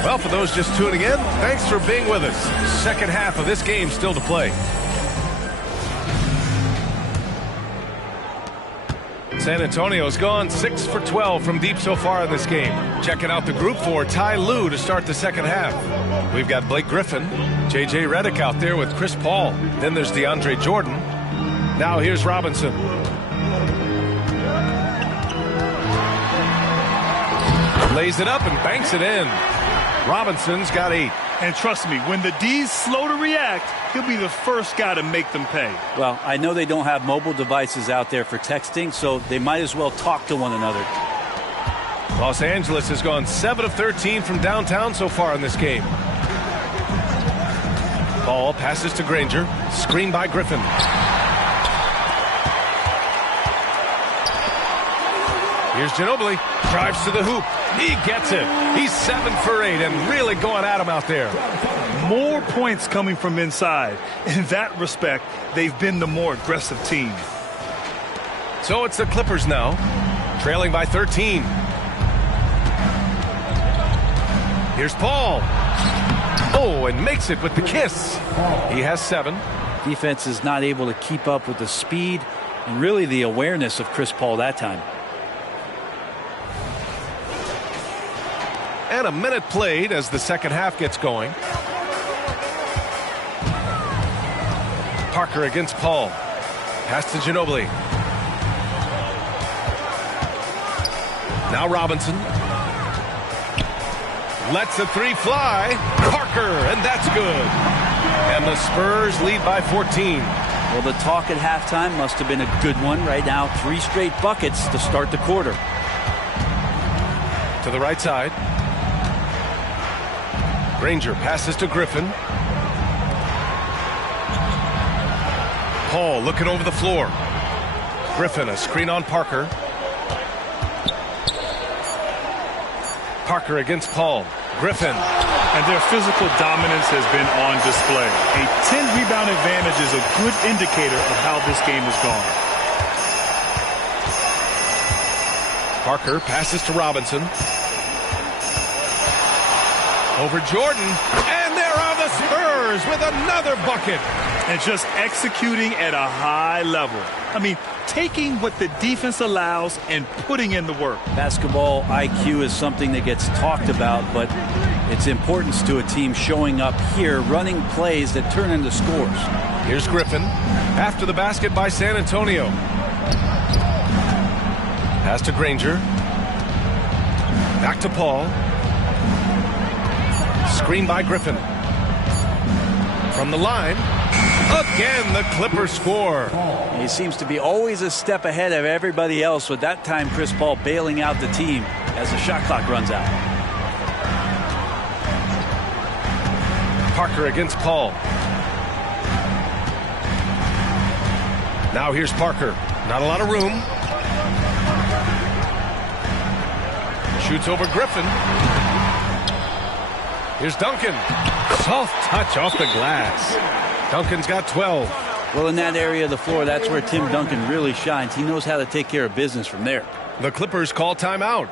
Well, for those just tuning in, thanks for being with us. Second half of this game still to play. San Antonio's gone 6 for 12 from deep so far in this game. Checking out the group for Ty Lue to start the second half. We've got Blake Griffin, J.J. Redick out there with Chris Paul. Then there's DeAndre Jordan. Now here's Robinson. Lays it up and banks it in. Robinson's got 8. And trust me, when the D's slow to react, he'll be the first guy to make them pay. Well, I know they don't have mobile devices out there for texting, so they might as well talk to one another. Los Angeles has gone 7 of 13 from downtown so far in this game. Ball passes to Granger. Screen by Griffin. Here's Ginobili. Drives to the hoop. He gets it. He's 7 for 8 and really going at him out there. More points coming from inside. In that respect, they've been the more aggressive team. So it's the Clippers now, trailing by 13. Here's Paul. Oh, and makes it with the kiss. He has 7. Defense is not able to keep up with the speed and really the awareness of Chris Paul that time. And a minute played as the second half gets going. Parker against Paul. Pass to Ginobili. Now Robinson. Lets the 3 fly. Parker, and that's good. And the Spurs lead by 14. Well, the talk at halftime must have been a good one. Right now, 3 straight buckets to start the quarter. To the right side. Granger passes to Griffin. Paul looking over the floor. Griffin, a screen on Parker. Parker against Paul. Griffin. And their physical dominance has been on display. A 10-rebound advantage is a good indicator of how this game has gone. Parker passes to Robinson. Over Jordan. And there are the Spurs with another bucket. And just executing at a high level. I mean, taking what the defense allows and putting in the work. Basketball IQ is something that gets talked about, but its importance to a team showing up here, running plays that turn into scores. Here's Griffin. After the basket by San Antonio. Pass to Granger. Back to Paul. Screen by Griffin. From the line. Again, the Clippers score. He seems to be always a step ahead of everybody else, with that time Chris Paul bailing out the team as the shot clock runs out. Parker against Paul. Now here's Parker. Not a lot of room. Shoots over Griffin. Here's Duncan. Soft touch off the glass. Duncan's got 12. Well, in that area of the floor, that's where Tim Duncan really shines. He knows how to take care of business from there. The Clippers call timeout.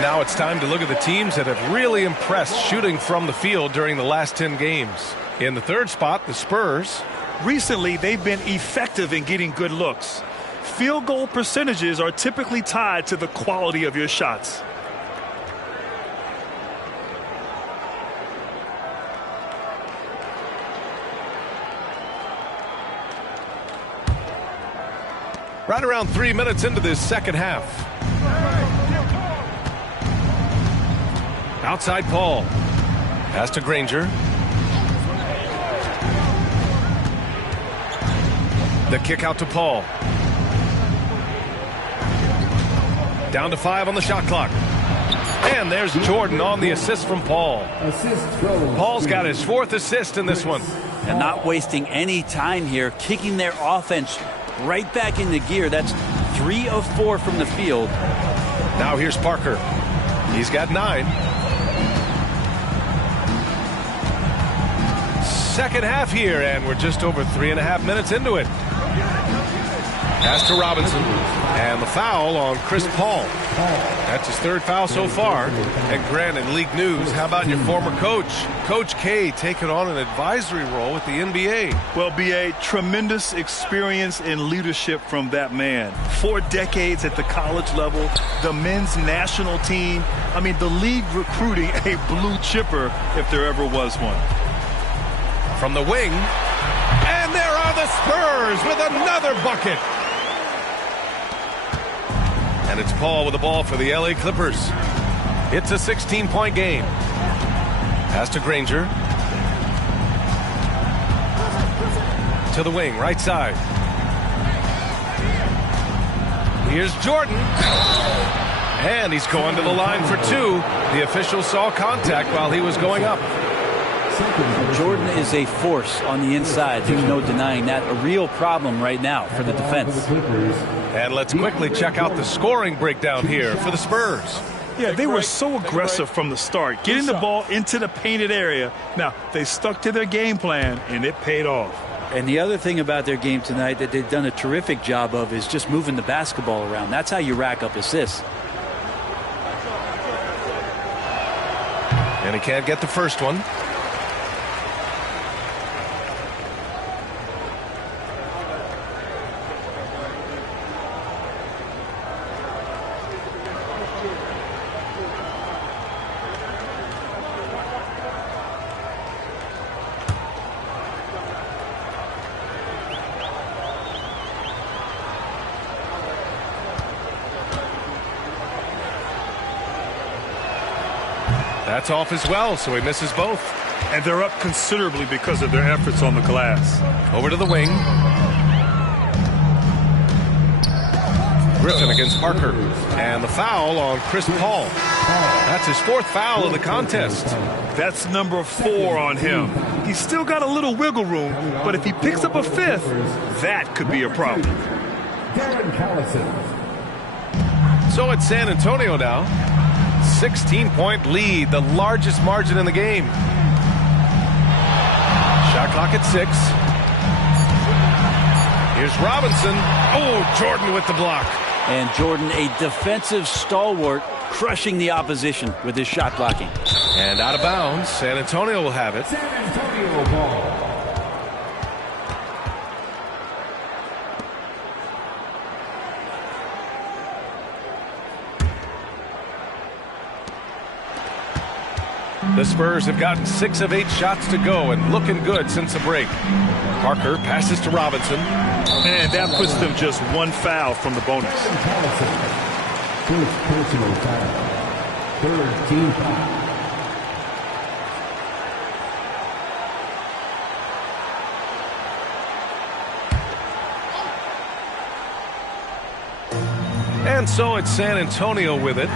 Now it's time to look at the teams that have really impressed shooting from the field during the last 10 games. In the third spot, the Spurs. Recently, they've been effective in getting good looks. Field goal percentages are typically tied to the quality of your shots. Right around 3 minutes into this second half. Outside Paul. Pass to Granger. The kick out to Paul. Down to 5 on the shot clock. And there's Jordan on the assist from Paul. Paul's got his 4th assist in this one. And not wasting any time here, kicking their offense right back into gear. That's 3 of 4 from the field. Now here's Parker. He's got 9. Second half here, and we're just over 3.5 minutes into it. Pass to Robinson, and the foul on Chris Paul. That's his 3rd foul so far. And Grant, in league news, how about your former coach, Coach K, taking on an advisory role with the NBA? Well, B.A., tremendous experience and leadership from that man. 4 decades at the college level, the men's national team. I mean, the league recruiting a blue chipper if there ever was one. From the wing, and there are the Spurs with another bucket. And it's Paul with the ball for the LA Clippers. It's a 16-point game. Pass to Granger. To the wing, right side. Here's Jordan. And he's going to the line for two. The official saw contact while he was going up. Jordan is a force on the inside. There's no denying that. A real problem right now for the defense. And let's quickly check out the scoring breakdown here for the Spurs. Yeah, they were so aggressive from the start, getting the ball into the painted area. Now, they stuck to their game plan, and it paid off. And the other thing about their game tonight that they've done a terrific job of is just moving the basketball around. That's how you rack up assists. And he can't get the first one. That's off as well, so he misses both. And they're up considerably because of their efforts on the glass. Over to the wing. Griffin against Parker. And the foul on Chris Paul. That's his fourth foul of the contest. That's number 4 on him. He's still got a little wiggle room, but if he picks up a fifth, that could be a problem. So it's San Antonio now. 16-point lead, the largest margin in the game. Shot clock at 6. Here's Robinson. Oh, Jordan with the block. And Jordan, a defensive stalwart, crushing the opposition with his shot blocking. And out of bounds. San Antonio will have it. San Antonio ball. The Spurs have gotten 6 of 8 shots to go and looking good since the break. Parker passes to Robinson. And that puts them just 1 foul from the bonus. First personal foul. Third team foul. And so it's San Antonio with it.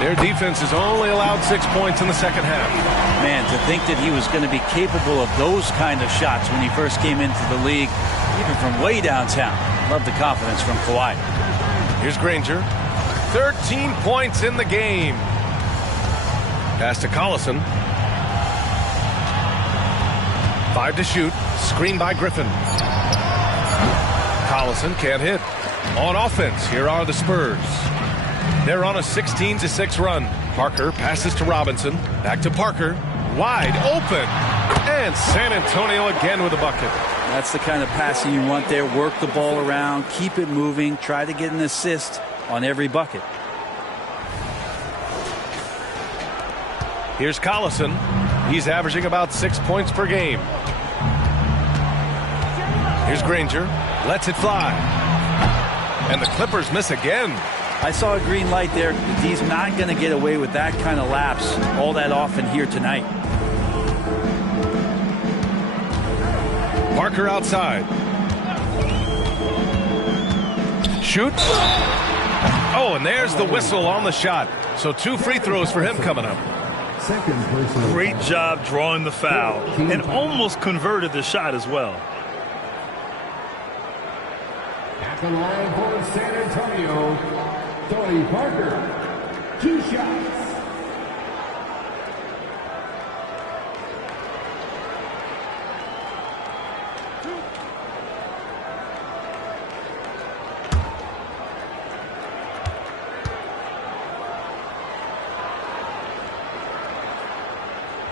Their defense has only allowed 6 points in the second half. Man, to think that he was going to be capable of those kind of shots when he first came into the league, even from way downtown. Love the confidence from Kawhi. Here's Granger. 13 points in the game. Pass to Collison. 5 to shoot. Screen by Griffin. Collison can't hit. On offense, here are the Spurs. They're on a 16-6 run. Parker passes to Robinson. Back to Parker. Wide open. And San Antonio again with a bucket. That's the kind of passing you want there. Work the ball around. Keep it moving. Try to get an assist on every bucket. Here's Collison. He's averaging about 6 points per game. Here's Granger. Lets it fly. And the Clippers miss again. I saw a green light there. He's not going to get away with that kind of lapse all that often here tonight. Parker outside. Shoot. Oh, and there's the whistle on the shot. So 2 free throws for him coming up. Great job drawing the foul and almost converted the shot as well. At the line for San Antonio, Tony Parker. 2 shots.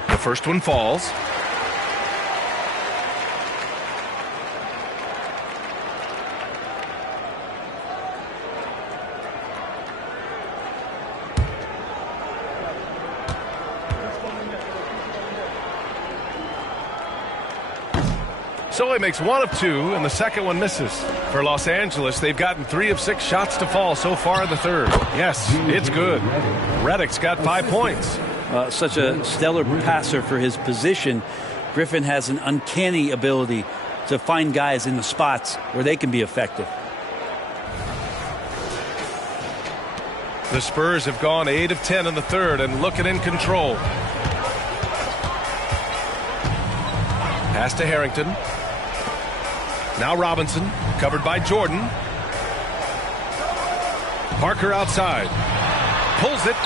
The first one falls. So he makes 1 of 2, and the second one misses. For Los Angeles, they've gotten 3 of 6 shots to fall so far in the third. Yes, it's good. Redick's got 5 points. Such a stellar passer for his position. Griffin has an uncanny ability to find guys in the spots where they can be effective. The Spurs have gone 8 of 10 in the third and looking in control. Pass to Harrington. Now Robinson, covered by Jordan. Parker outside. Pulls it.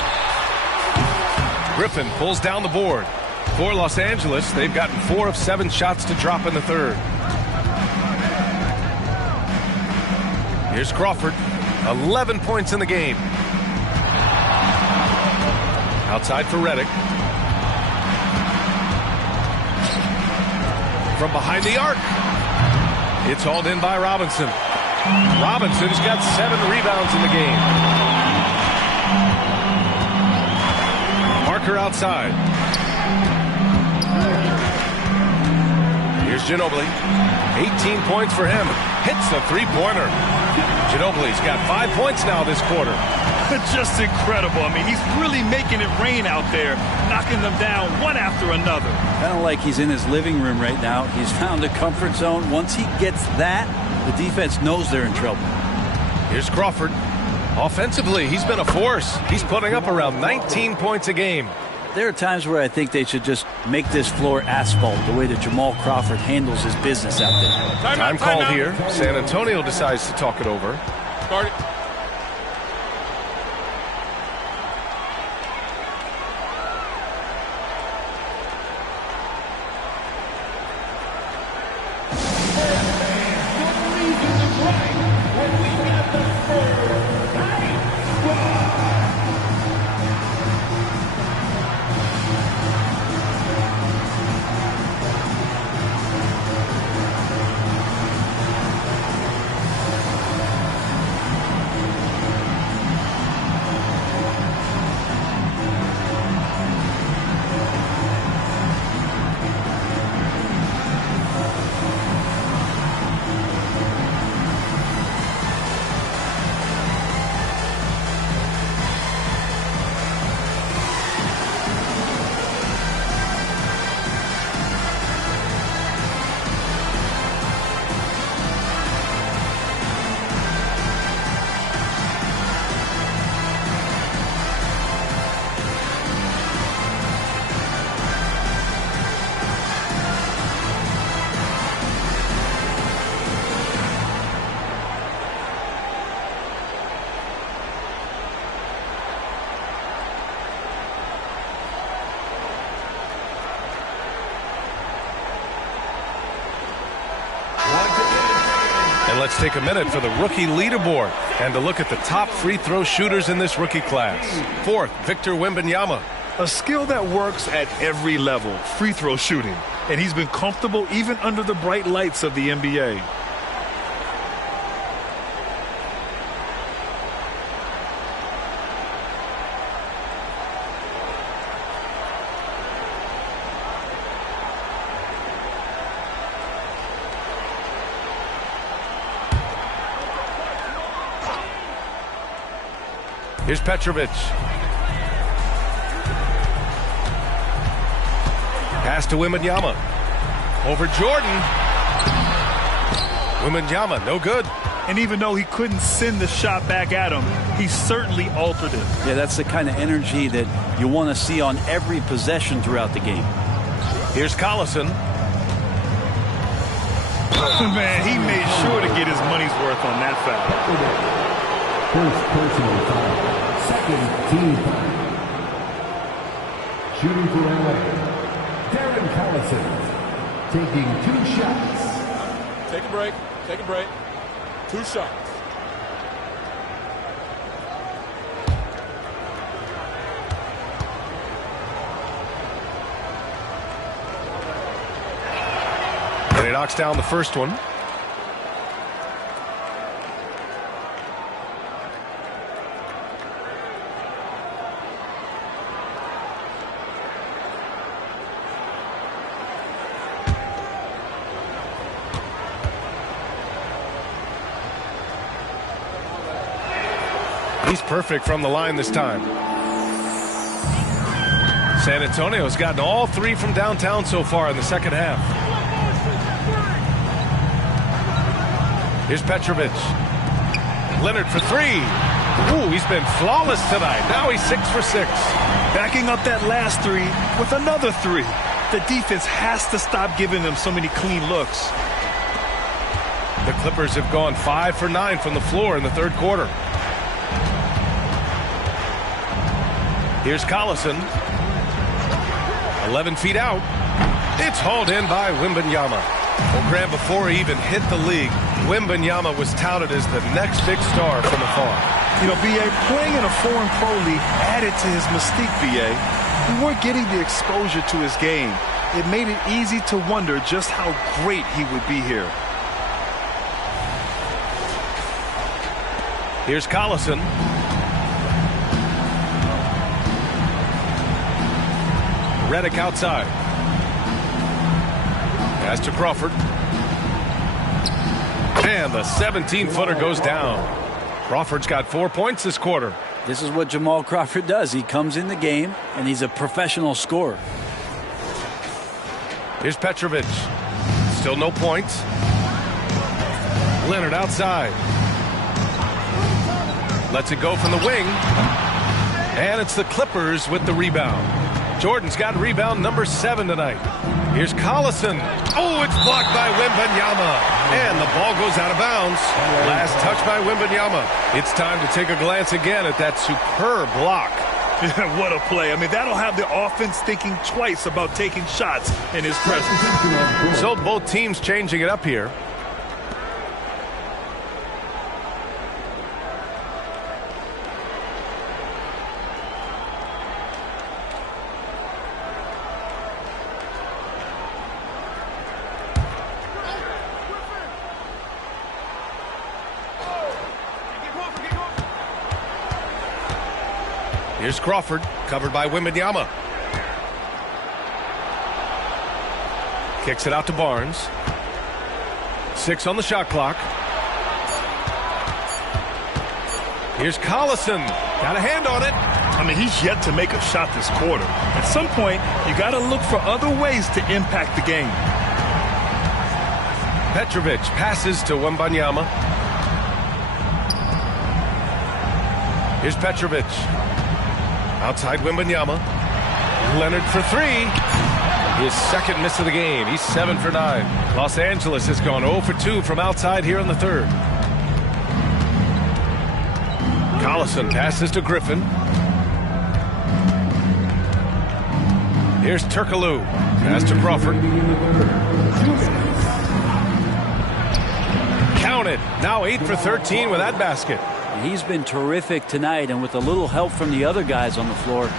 Griffin pulls down the board. For Los Angeles, they've gotten 4 of 7 shots to drop in the third. Here's Crawford. 11 points in the game. Outside for Redick. From behind the arc. It's hauled in by Robinson. Robinson's got 7 rebounds in the game. Parker outside. Here's Ginobili. 18 points for him. Hits the three-pointer. Ginobili's got 5 points now this quarter. Just incredible. I mean, he's really making it rain out there, knocking them down one after another. Kind of like he's in his living room right now. He's found a comfort zone. Once he gets that, the defense knows they're in trouble. Here's Crawford. Offensively, he's been a force. He's putting up around 19 points a game. There are times where I think they should just make this floor asphalt the way that Jamal Crawford handles his business out there. Time called here. San Antonio decides to talk it over. Start it. And let's take a minute for the rookie leaderboard and to look at the top free throw shooters in this rookie class. 4th, Victor Wembanyama. A skill that works at every level, free throw shooting. And he's been comfortable even under the bright lights of the NBA. Here's Petrovic. Pass to Wembanyama. Over Jordan. Wembanyama, no good. And even though he couldn't send the shot back at him, he certainly altered it. Yeah, that's the kind of energy that you want to see on every possession throughout the game. Here's Collison. Man, he made sure to get his money's worth on that foul. First personal foul. Second team foul. Shooting for LA, Darren Collison, taking 2 shots. Take a break. Take a break. 2 shots. And he knocks down the first one. He's perfect from the line this time. San Antonio's gotten all 3 from downtown so far in the second half. Here's Petrovic. Leonard for 3. Ooh, he's been flawless tonight. Now he's 6 for 6. Backing up that last three with another three. The defense has to stop giving them so many clean looks. The Clippers have gone 5 for 9 from the floor in the third quarter. Here's Collison. 11 feet out. It's hauled in by Wembanyama. Well, Graham, before he even hit the league, Wembanyama was touted as the next big star from afar. You know, B.A., playing in a foreign pro league added to his mystique, B.A. We weren't getting the exposure to his game. It made it easy to wonder just how great he would be here. Here's Collison. Redick outside. Pass to Crawford. And the 17-footer goes down. Crawford's got 4 points this quarter. This is what Jamal Crawford does. He comes in the game, and he's a professional scorer. Here's Petrovic. Still no points. Leonard outside. Lets it go from the wing. And it's the Clippers with the rebound. Jordan's got rebound number 7 tonight. Here's Collison. Oh, it's blocked by Wembanyama. And the ball goes out of bounds. Last touch by Wembanyama. It's time to take a glance again at that superb block. What a play. I mean, that'll have the offense thinking twice about taking shots in his presence. So both teams changing it up here. Here's Crawford, covered by Wembanyama. Kicks it out to Barnes. 6 on the shot clock. Here's Collison. Got a hand on it. I mean, he's yet to make a shot this quarter. At some point, you got to look for other ways to impact the game. Petrovic passes to Wembanyama. Here's Petrovic. Outside Wembanyama. Leonard for 3. His second miss of the game. He's 7 for 9. Los Angeles has gone 0 for 2 from outside here in the third. Collison passes to Griffin. Here's Turkoglu. Pass to Crawford. Counted. Now 8 for 13 with that basket. He's been terrific tonight, and with a little help from the other guys on the floor,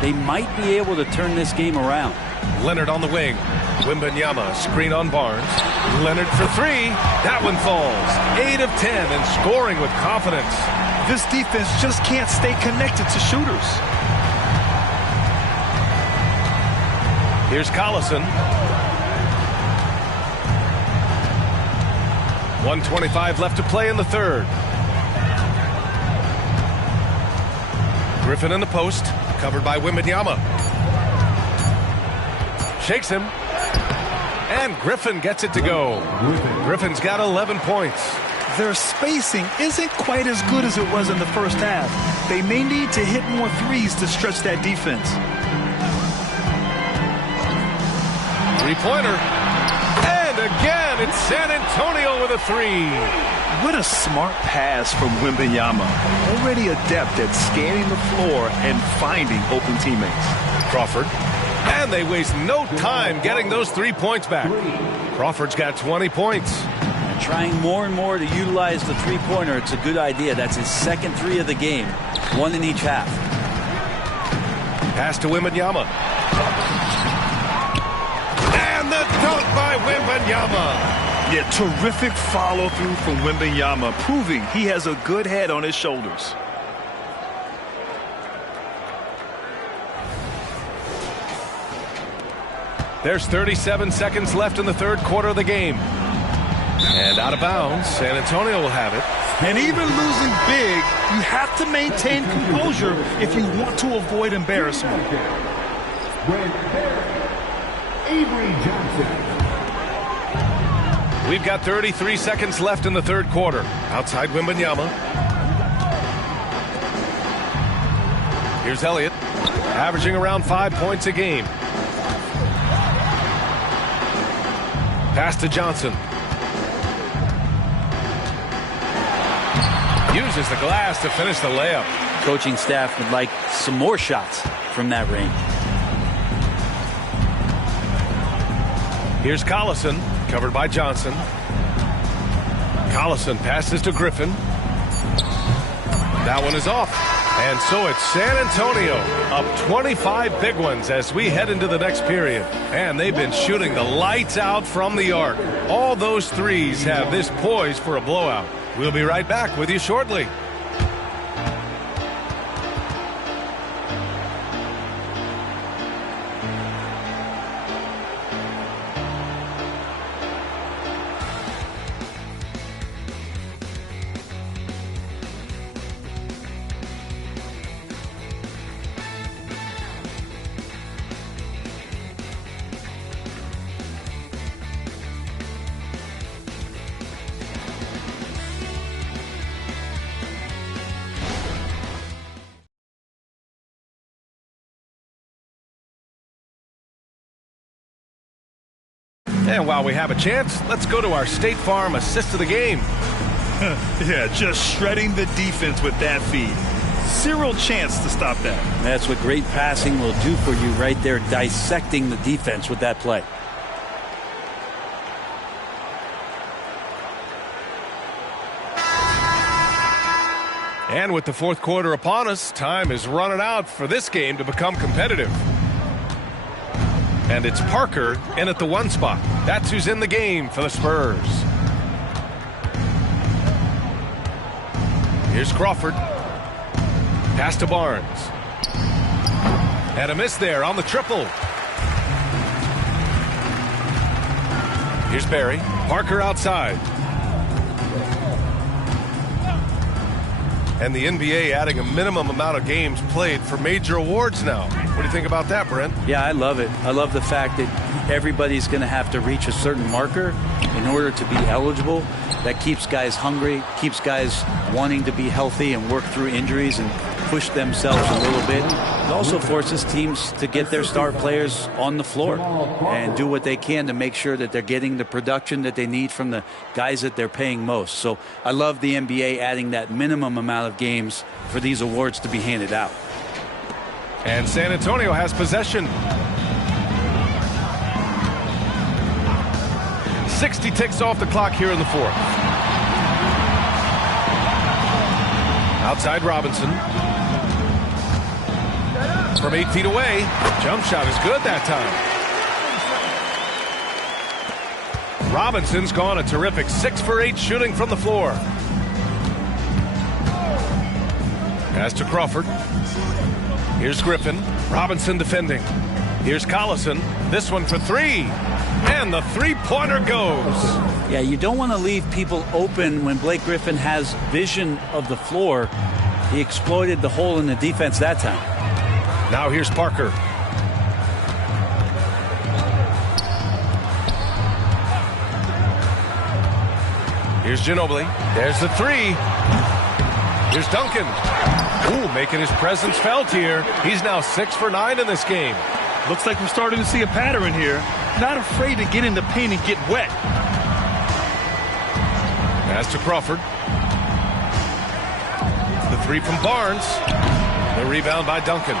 they might be able to turn this game around. Leonard on the wing. Wembanyama, screen on Barnes. Leonard for 3. That one falls. 8 of 10 and scoring with confidence. This defense just can't stay connected to shooters. Here's Collison. 1:25 left to play in the third. Griffin in the post, covered by Wembanyama. Shakes him. And Griffin gets it to go. Griffin's got 11 points. Their spacing isn't quite as good as it was in the first half. They may need to hit more threes to stretch that defense. 3-pointer. And again, it's San Antonio with a 3. What a smart pass from Wembanyama. Already adept at scanning the floor and finding open teammates. Crawford. And they waste no time getting those 3 points back. Crawford's got 20 points. And trying more and more to utilize the three-pointer. It's a good idea. That's his second 3 of the game. 1 in each half. Pass to Wembanyama. And the dunk by Wembanyama. Yeah, terrific follow-through from Wembanyama, proving he has a good head on his shoulders. There's 37 seconds left in the third quarter of the game. And out of bounds, San Antonio will have it. And even losing big, you have to maintain composure if you want to avoid embarrassment. Avery Johnson. We've got 33 seconds left in the third quarter. Outside Wembanyama. Here's Elliott, averaging around 5 points a game. Pass to Johnson. Uses the glass to finish the layup. Coaching staff would like some more shots from that range. Here's Collison, covered by Johnson. Collison passes to Griffin. That one is off. And so it's San Antonio up 25 big ones as we head into the next period. And they've been shooting the lights out from the arc. All those threes have this poised for a blowout. We'll be right back with you shortly. And while we have a chance, let's go to our State Farm assist of the game. Yeah, just shredding the defense with that feed. Zero chance to stop that. That's what great passing will do for you right there, dissecting the defense with that play. And with the fourth quarter upon us, time is running out for this game to become competitive. And it's Parker in at the 1 spot. That's who's in the game for the Spurs. Here's Crawford. Pass to Barnes. And a miss there on the triple. Here's Barry. Parker outside. And the NBA adding a minimum amount of games played for major awards now. What do you think about that, Brent? Yeah, I love it. I love the fact that everybody's going to have to reach a certain marker in order to be eligible. That keeps guys hungry, keeps guys wanting to be healthy and work through injuries and push themselves a little bit. It also forces teams to get their star players on the floor and do what they can to make sure that they're getting the production that they need from the guys that they're paying most. So I love the NBA adding that minimum amount of games for these awards to be handed out. And San Antonio has possession. 60 ticks off the clock here in the fourth. Outside Robinson. From 8 feet away. Jump shot is good that time. Robinson's gone a terrific 6 for 8 shooting from the floor. Pass to Crawford. Here's Griffin. Robinson defending. Here's Collison. This one for 3. And the three-pointer goes. Yeah, you don't want to leave people open when Blake Griffin has vision of the floor. He exploited the hole in the defense that time. Now here's Parker. Here's Ginobili. There's the 3. Here's Duncan. Ooh, making his presence felt here. He's now 6 for 9 in this game. Looks like we're starting to see a pattern here. Not afraid to get in the paint and get wet. Pass to Crawford. The 3 from Barnes. The rebound by Duncan.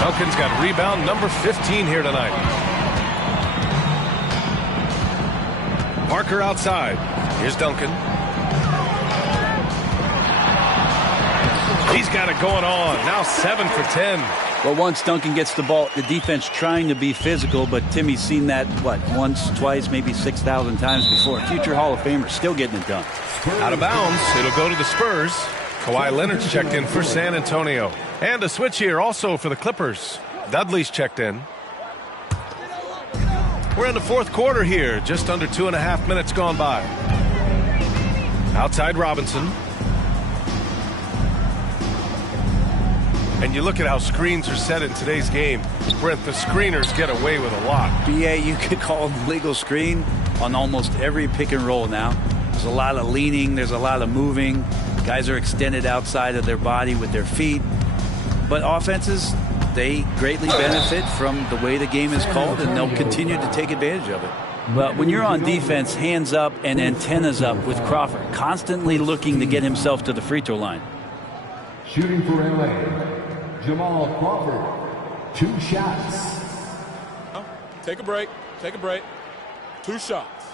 Duncan's got rebound number 15 here tonight. Parker outside. Here's Duncan. He's got it going on. Now 7 for 10. Well, once Duncan gets the ball, the defense trying to be physical, but Timmy's seen that, once, twice, maybe 6,000 times before. Future Hall of Famer still getting it done. Out of bounds. It'll go to the Spurs. Kawhi Leonard's checked in for San Antonio. And a switch here also for the Clippers. Dudley's checked in. We're in the fourth quarter here. Just under 2.5 minutes gone by. Outside Robinson. And you look at how screens are set in today's game. Brent, the screeners get away with a lot. BA, you could call them legal screen on almost every pick and roll now. There's a lot of leaning. There's a lot of moving. Guys are extended outside of their body with their feet. But offenses, they greatly benefit from the way the game is called, and they'll continue to take advantage of it. But when you're on defense, hands up and antennas up with Crawford, constantly looking to get himself to the free throw line. Shooting for LA, Jamal Crawford. 2 shots. Take a break. Take a break. 2 shots.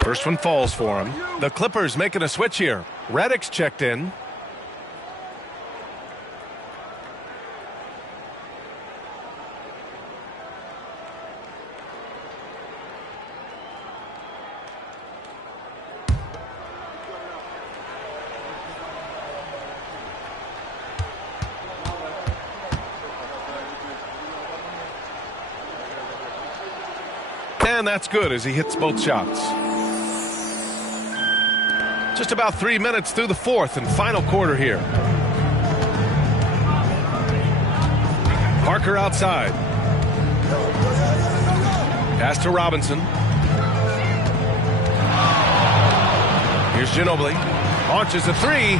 First one falls for him. The Clippers making a switch here. Redick's checked in. And that's good as he hits both shots. Just about 3 minutes through the fourth and final quarter here. Parker outside. Pass to Robinson. Here's Ginobili. Launches a 3.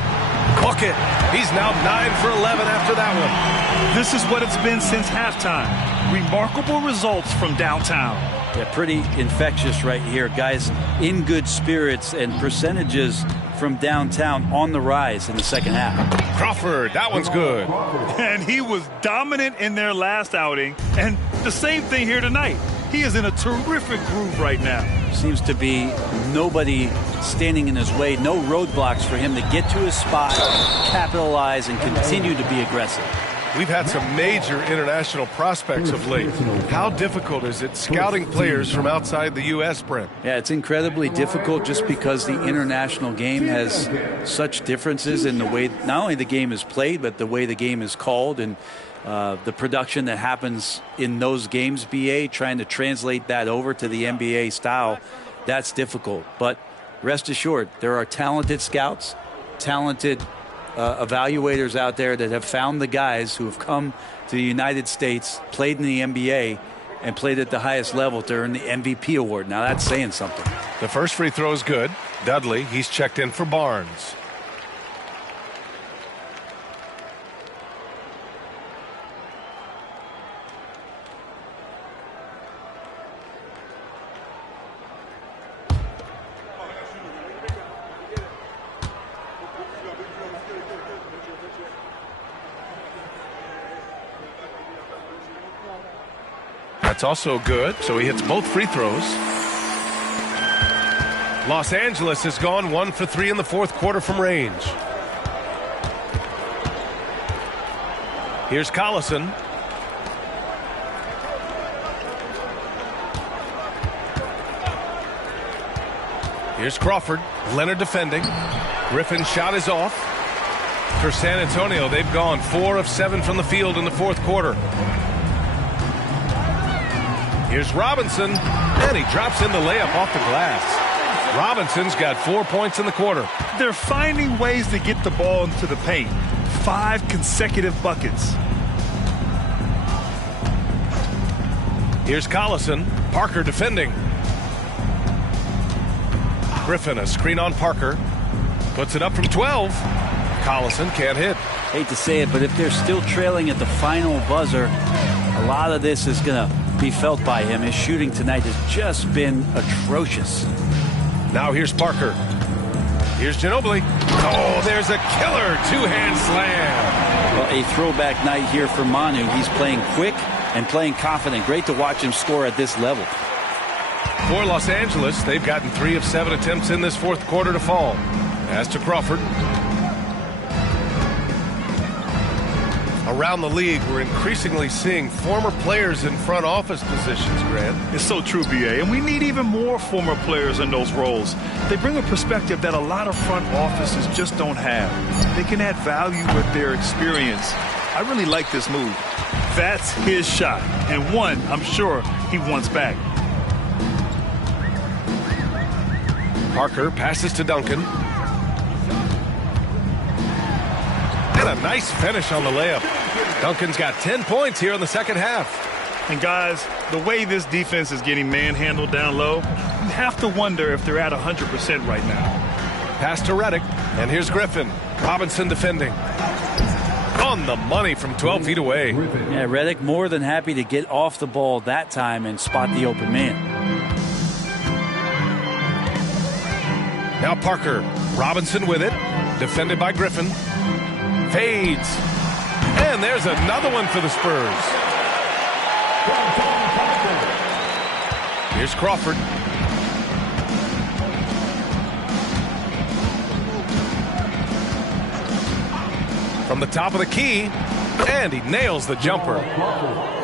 Cook it. He's now 9 for 11 after that one. This is what it's been since halftime. Remarkable results from downtown. Yeah, pretty infectious right here. Guys in good spirits, and percentages from downtown on the rise in the second half. Crawford, that one's good. And he was dominant in their last outing, and the same thing here tonight. He is in a terrific groove right now. Seems to be nobody standing in his way, no roadblocks for him to get to his spot, capitalize, and continue to be aggressive. We've had some major international prospects of late. How difficult is it scouting players from outside the U.S., Brent? Yeah, it's incredibly difficult just because the international game has such differences in the way not only the game is played, but the way the game is called, and the production that happens in those games, BA, trying to translate that over to the NBA style, that's difficult. But rest assured, there are talented scouts, talented evaluators out there that have found the guys who have come to the United States, played in the NBA, and played at the highest level to earn the MVP award. Now that's saying something. The first free throw is good. Dudley, he's checked in for Barnes. That's also good, so he hits both free throws. Los Angeles has gone 1 for 3 in the fourth quarter from range. Here's Collison. Here's Crawford. Leonard defending. Griffin's shot is off. For San Antonio, they've gone 4 of 7 from the field in the fourth quarter. Here's Robinson, and he drops in the layup off the glass. Robinson's got 4 points in the quarter. They're finding ways to get the ball into the paint. 5 consecutive buckets. Here's Collison. Parker defending. Griffin, a screen on Parker. Puts it up from 12. Collison can't hit. Hate to say it, but if they're still trailing at the final buzzer, a lot of this is going to be felt by him. His shooting tonight has just been atrocious. Now here's Parker. Here's Ginobili. Oh, there's a killer two-hand slam. Well, a throwback night here for Manu. He's playing quick and playing confident. Great to watch him score at this level. For Los Angeles, they've gotten 3 of 7 attempts in this fourth quarter to fall. Pass to Crawford. Around the league, we're increasingly seeing former players in front office positions, Grant. It's so true, BA, and we need even more former players in those roles. They bring a perspective that a lot of front offices just don't have. They can add value with their experience. I really like this move. That's his shot, and one I'm sure he wants back. Parker passes to Duncan. And a nice finish on the layup. Duncan's got 10 points here in the second half. And guys, the way this defense is getting manhandled down low, you have to wonder if they're at 100% right now. Pass to Redick, and here's Griffin. Robinson defending. On the money from 12 feet away. Yeah, Redick more than happy to get off the ball that time and spot the open man. Now Parker. Robinson with it. Defended by Griffin. Fades. And there's another one for the Spurs. Here's Crawford. From the top of the key, and he nails the jumper.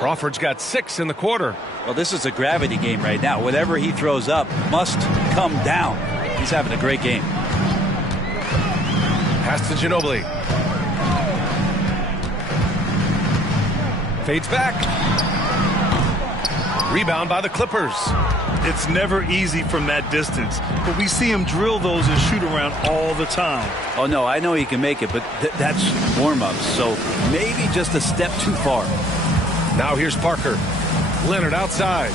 Crawford's got 6 in the quarter. Well, this is a gravity game right now. Whatever he throws up must come down. He's having a great game. Pass to Ginobili. Fades back. Rebound by the Clippers. It's never easy from that distance, but we see him drill those and shoot around all the time. Oh, no, I know he can make it, but that's warm-ups, so maybe just a step too far. Now here's Parker. Leonard outside.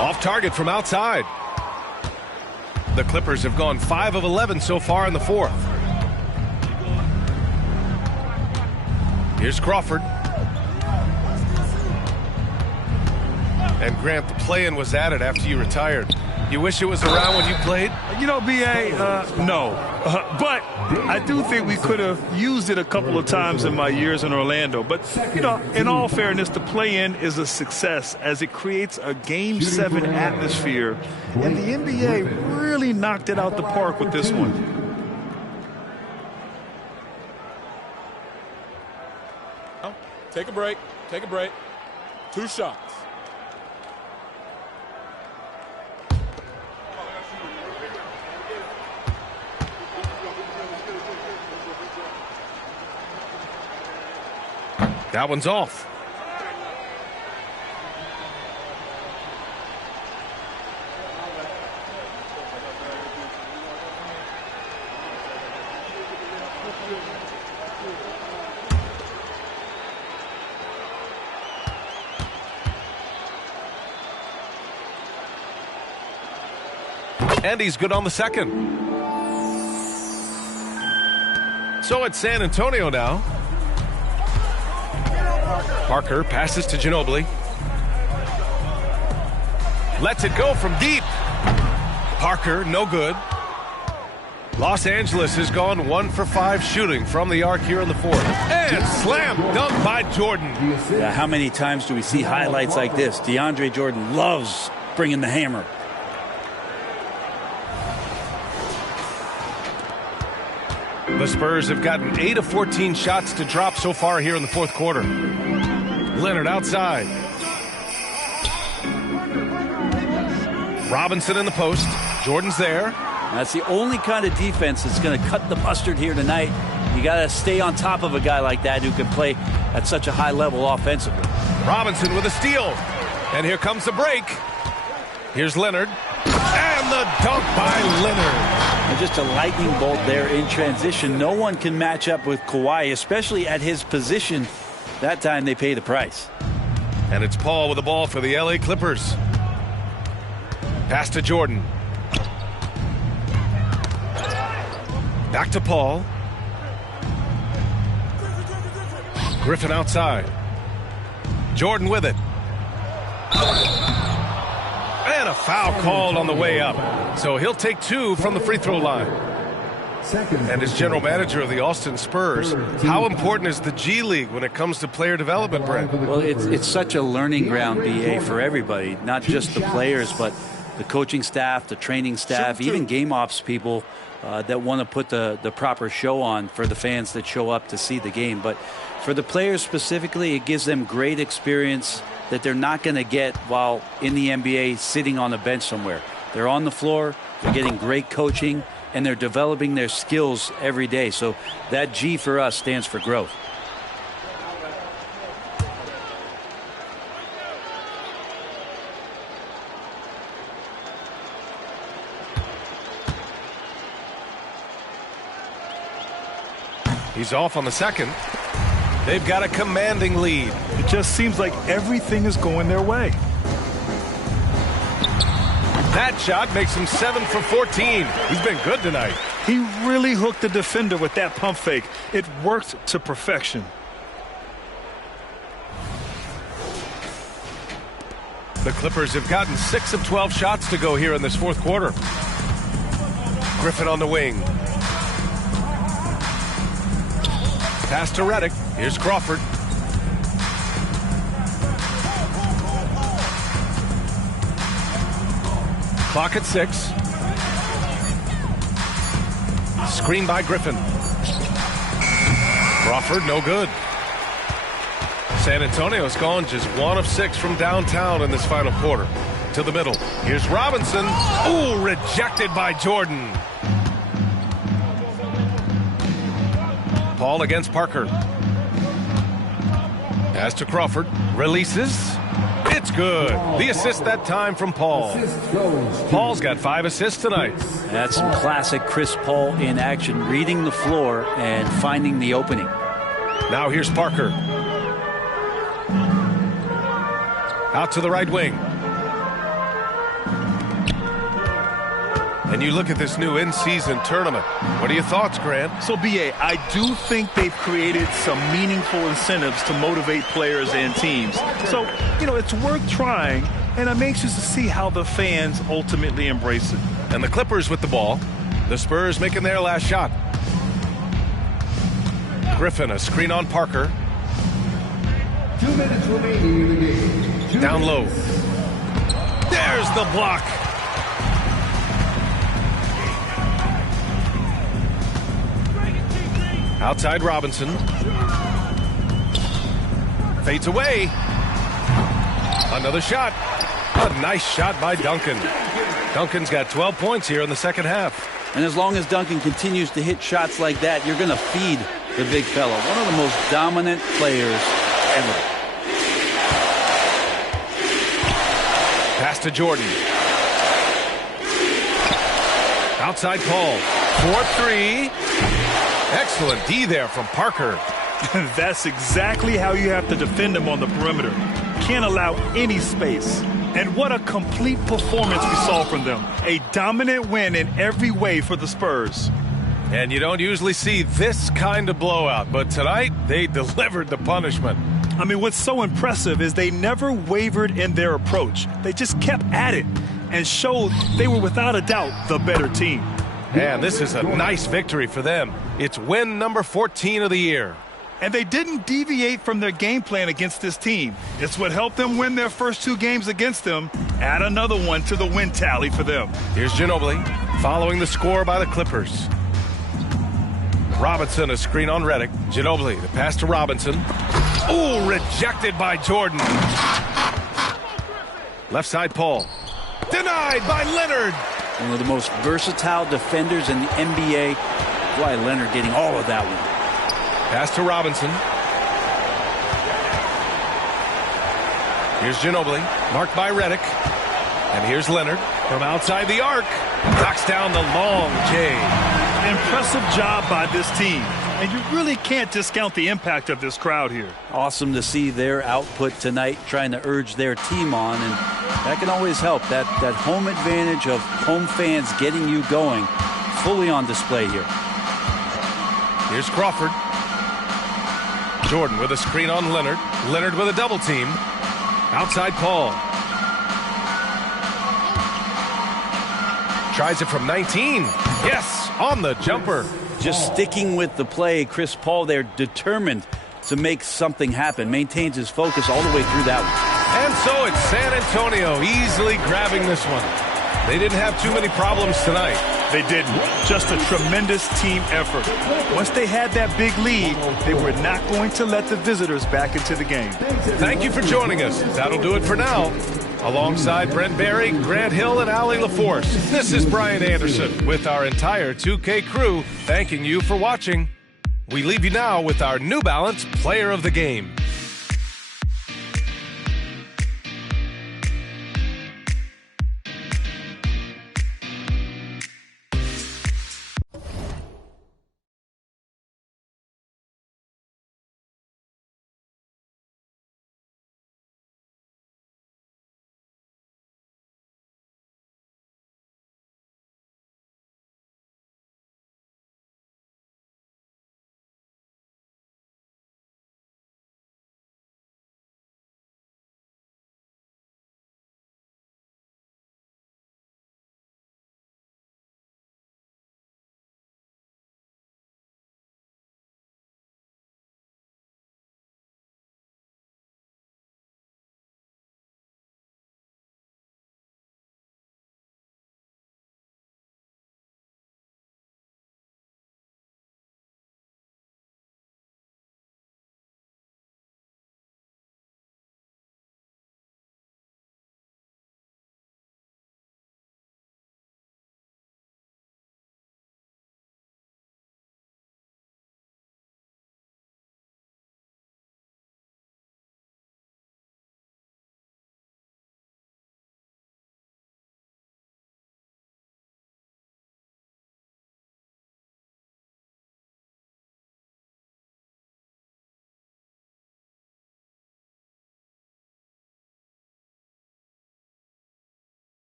Off target from outside. The Clippers have gone 5 of 11 so far in the fourth. Here's Crawford. And Grant, the play-in was added after you retired. You wish it was around when you played? You know, B.A., no. But I do think we could have used it a couple of times in my years in Orlando. But, you know, in all fairness, the play-in is a success as it creates a Game 7 atmosphere. And the NBA really knocked it out the park with this one. Take a break. Take a break. 2 shots. That one's off. And he's good on the second. So it's San Antonio now. Parker passes to Ginobili. Lets it go from deep. Parker, no good. Los Angeles has gone 1 for 5 shooting from the arc here in the fourth. And slam dunk by Jordan. Yeah, how many times do we see highlights like this? DeAndre Jordan loves bringing the hammer. The Spurs have gotten 8 of 14 shots to drop so far here in the fourth quarter. Leonard outside. Robinson in the post. Jordan's there. That's the only kind of defense that's going to cut the mustard here tonight. You got to stay on top of a guy like that who can play at such a high level offensively. Robinson with a steal. And here comes the break. Here's Leonard. And the dunk by Leonard. And just a lightning bolt there in transition. No one can match up with Kawhi, especially at his position. That time they pay the price. And it's Paul with the ball for the LA Clippers. Pass to Jordan. Back to Paul. Griffin outside. Jordan with it. And a foul called on the way up. So he'll take 2 from the free throw line. And as general manager of the Austin Spurs, how important is the G League when it comes to player development, Brent? Well, it's such a learning ground, BA, for everybody, not just the players, but the coaching staff, the training staff, even game ops people that want to put the proper show on for the fans that show up to see the game. But for the players specifically, it gives them great experience that they're not going to get while in the NBA sitting on a bench somewhere. They're on the floor, they're getting great coaching, and they're developing their skills every day. So that G for us stands for growth. He's off on the second. They've got a commanding lead. It just seems like everything is going their way. That shot makes him 7 for 14. He's been good tonight. He really hooked the defender with that pump fake. It worked to perfection. The Clippers have gotten 6 of 12 shots to go here in this fourth quarter. Griffin on the wing. Pass to Redick. Here's Crawford. Clock at 6. Screen by Griffin. Crawford, no good. San Antonio's gone just 1 of 6 from downtown in this final quarter. To the middle. Here's Robinson. Ooh, rejected by Jordan. Paul against Parker. Pass to Crawford. Releases. It's good. The assist that time from Paul. Paul's got 5 assists tonight. That's some classic Chris Paul in action, reading the floor and finding the opening. Now here's Parker. Out to the right wing. And you look at this new in-season tournament. What are your thoughts, Grant? So, B.A., I do think they've created some meaningful incentives to motivate players and teams. So, it's worth trying, and I'm anxious to see how the fans ultimately embrace it. And the Clippers with the ball. The Spurs making their last shot. Griffin, a screen on Parker. 2 minutes remaining in the game. Down low. There's the block. Outside Robinson. Fades away. Another shot. A nice shot by Duncan. Duncan's got 12 points here in the second half. And as long as Duncan continues to hit shots like that, you're going to feed the big fella. One of the most dominant players ever. Pass to Jordan. Outside Paul. 4-3. Excellent D there from Parker. That's exactly how you have to defend him on the perimeter. Can't allow any space. And what a complete performance we saw from them. A dominant win in every way for the Spurs. And you don't usually see this kind of blowout, but tonight they delivered the punishment. I mean, what's so impressive is they never wavered in their approach. They just kept at it and showed they were without a doubt the better team. And this is a nice victory for them. It's win number 14 of the year. And they didn't deviate from their game plan against this team. It's what helped them win their first 2 games against them. Add another one to the win tally for them. Here's Ginobili following the score by the Clippers. Robinson, a screen on Redick. Ginobili, the pass to Robinson. Ooh, rejected by Jordan. Left side, Paul. Denied by Leonard. One of the most versatile defenders in the NBA. Why Leonard getting all of that one. Pass to Robinson. Here's Ginobili, marked by Redick. And here's Leonard from outside the arc. Knocks down the long J. Impressive job by this team. And you really can't discount the impact of this crowd here. Awesome to see their output tonight, trying to urge their team on. And that can always help. That home advantage of home fans getting you going, fully on display here. Here's Crawford. Jordan with a screen on Leonard. Leonard with a double team. Outside Paul. Tries it from 19. Yes, on the jumper. Just sticking with the play. Chris Paul there, determined to make something happen. Maintains his focus all the way through that one. And so it's San Antonio easily grabbing this one. They didn't have too many problems tonight. They didn't. Just a tremendous team effort. Once they had that big lead, they were not going to let the visitors back into the game. Thank you for joining us. That'll do it for now. Alongside Brent Barry, Grant Hill, and Allie LaForce, this is Brian Anderson with our entire 2K crew thanking you for watching. We leave you now with our New Balance Player of the Game.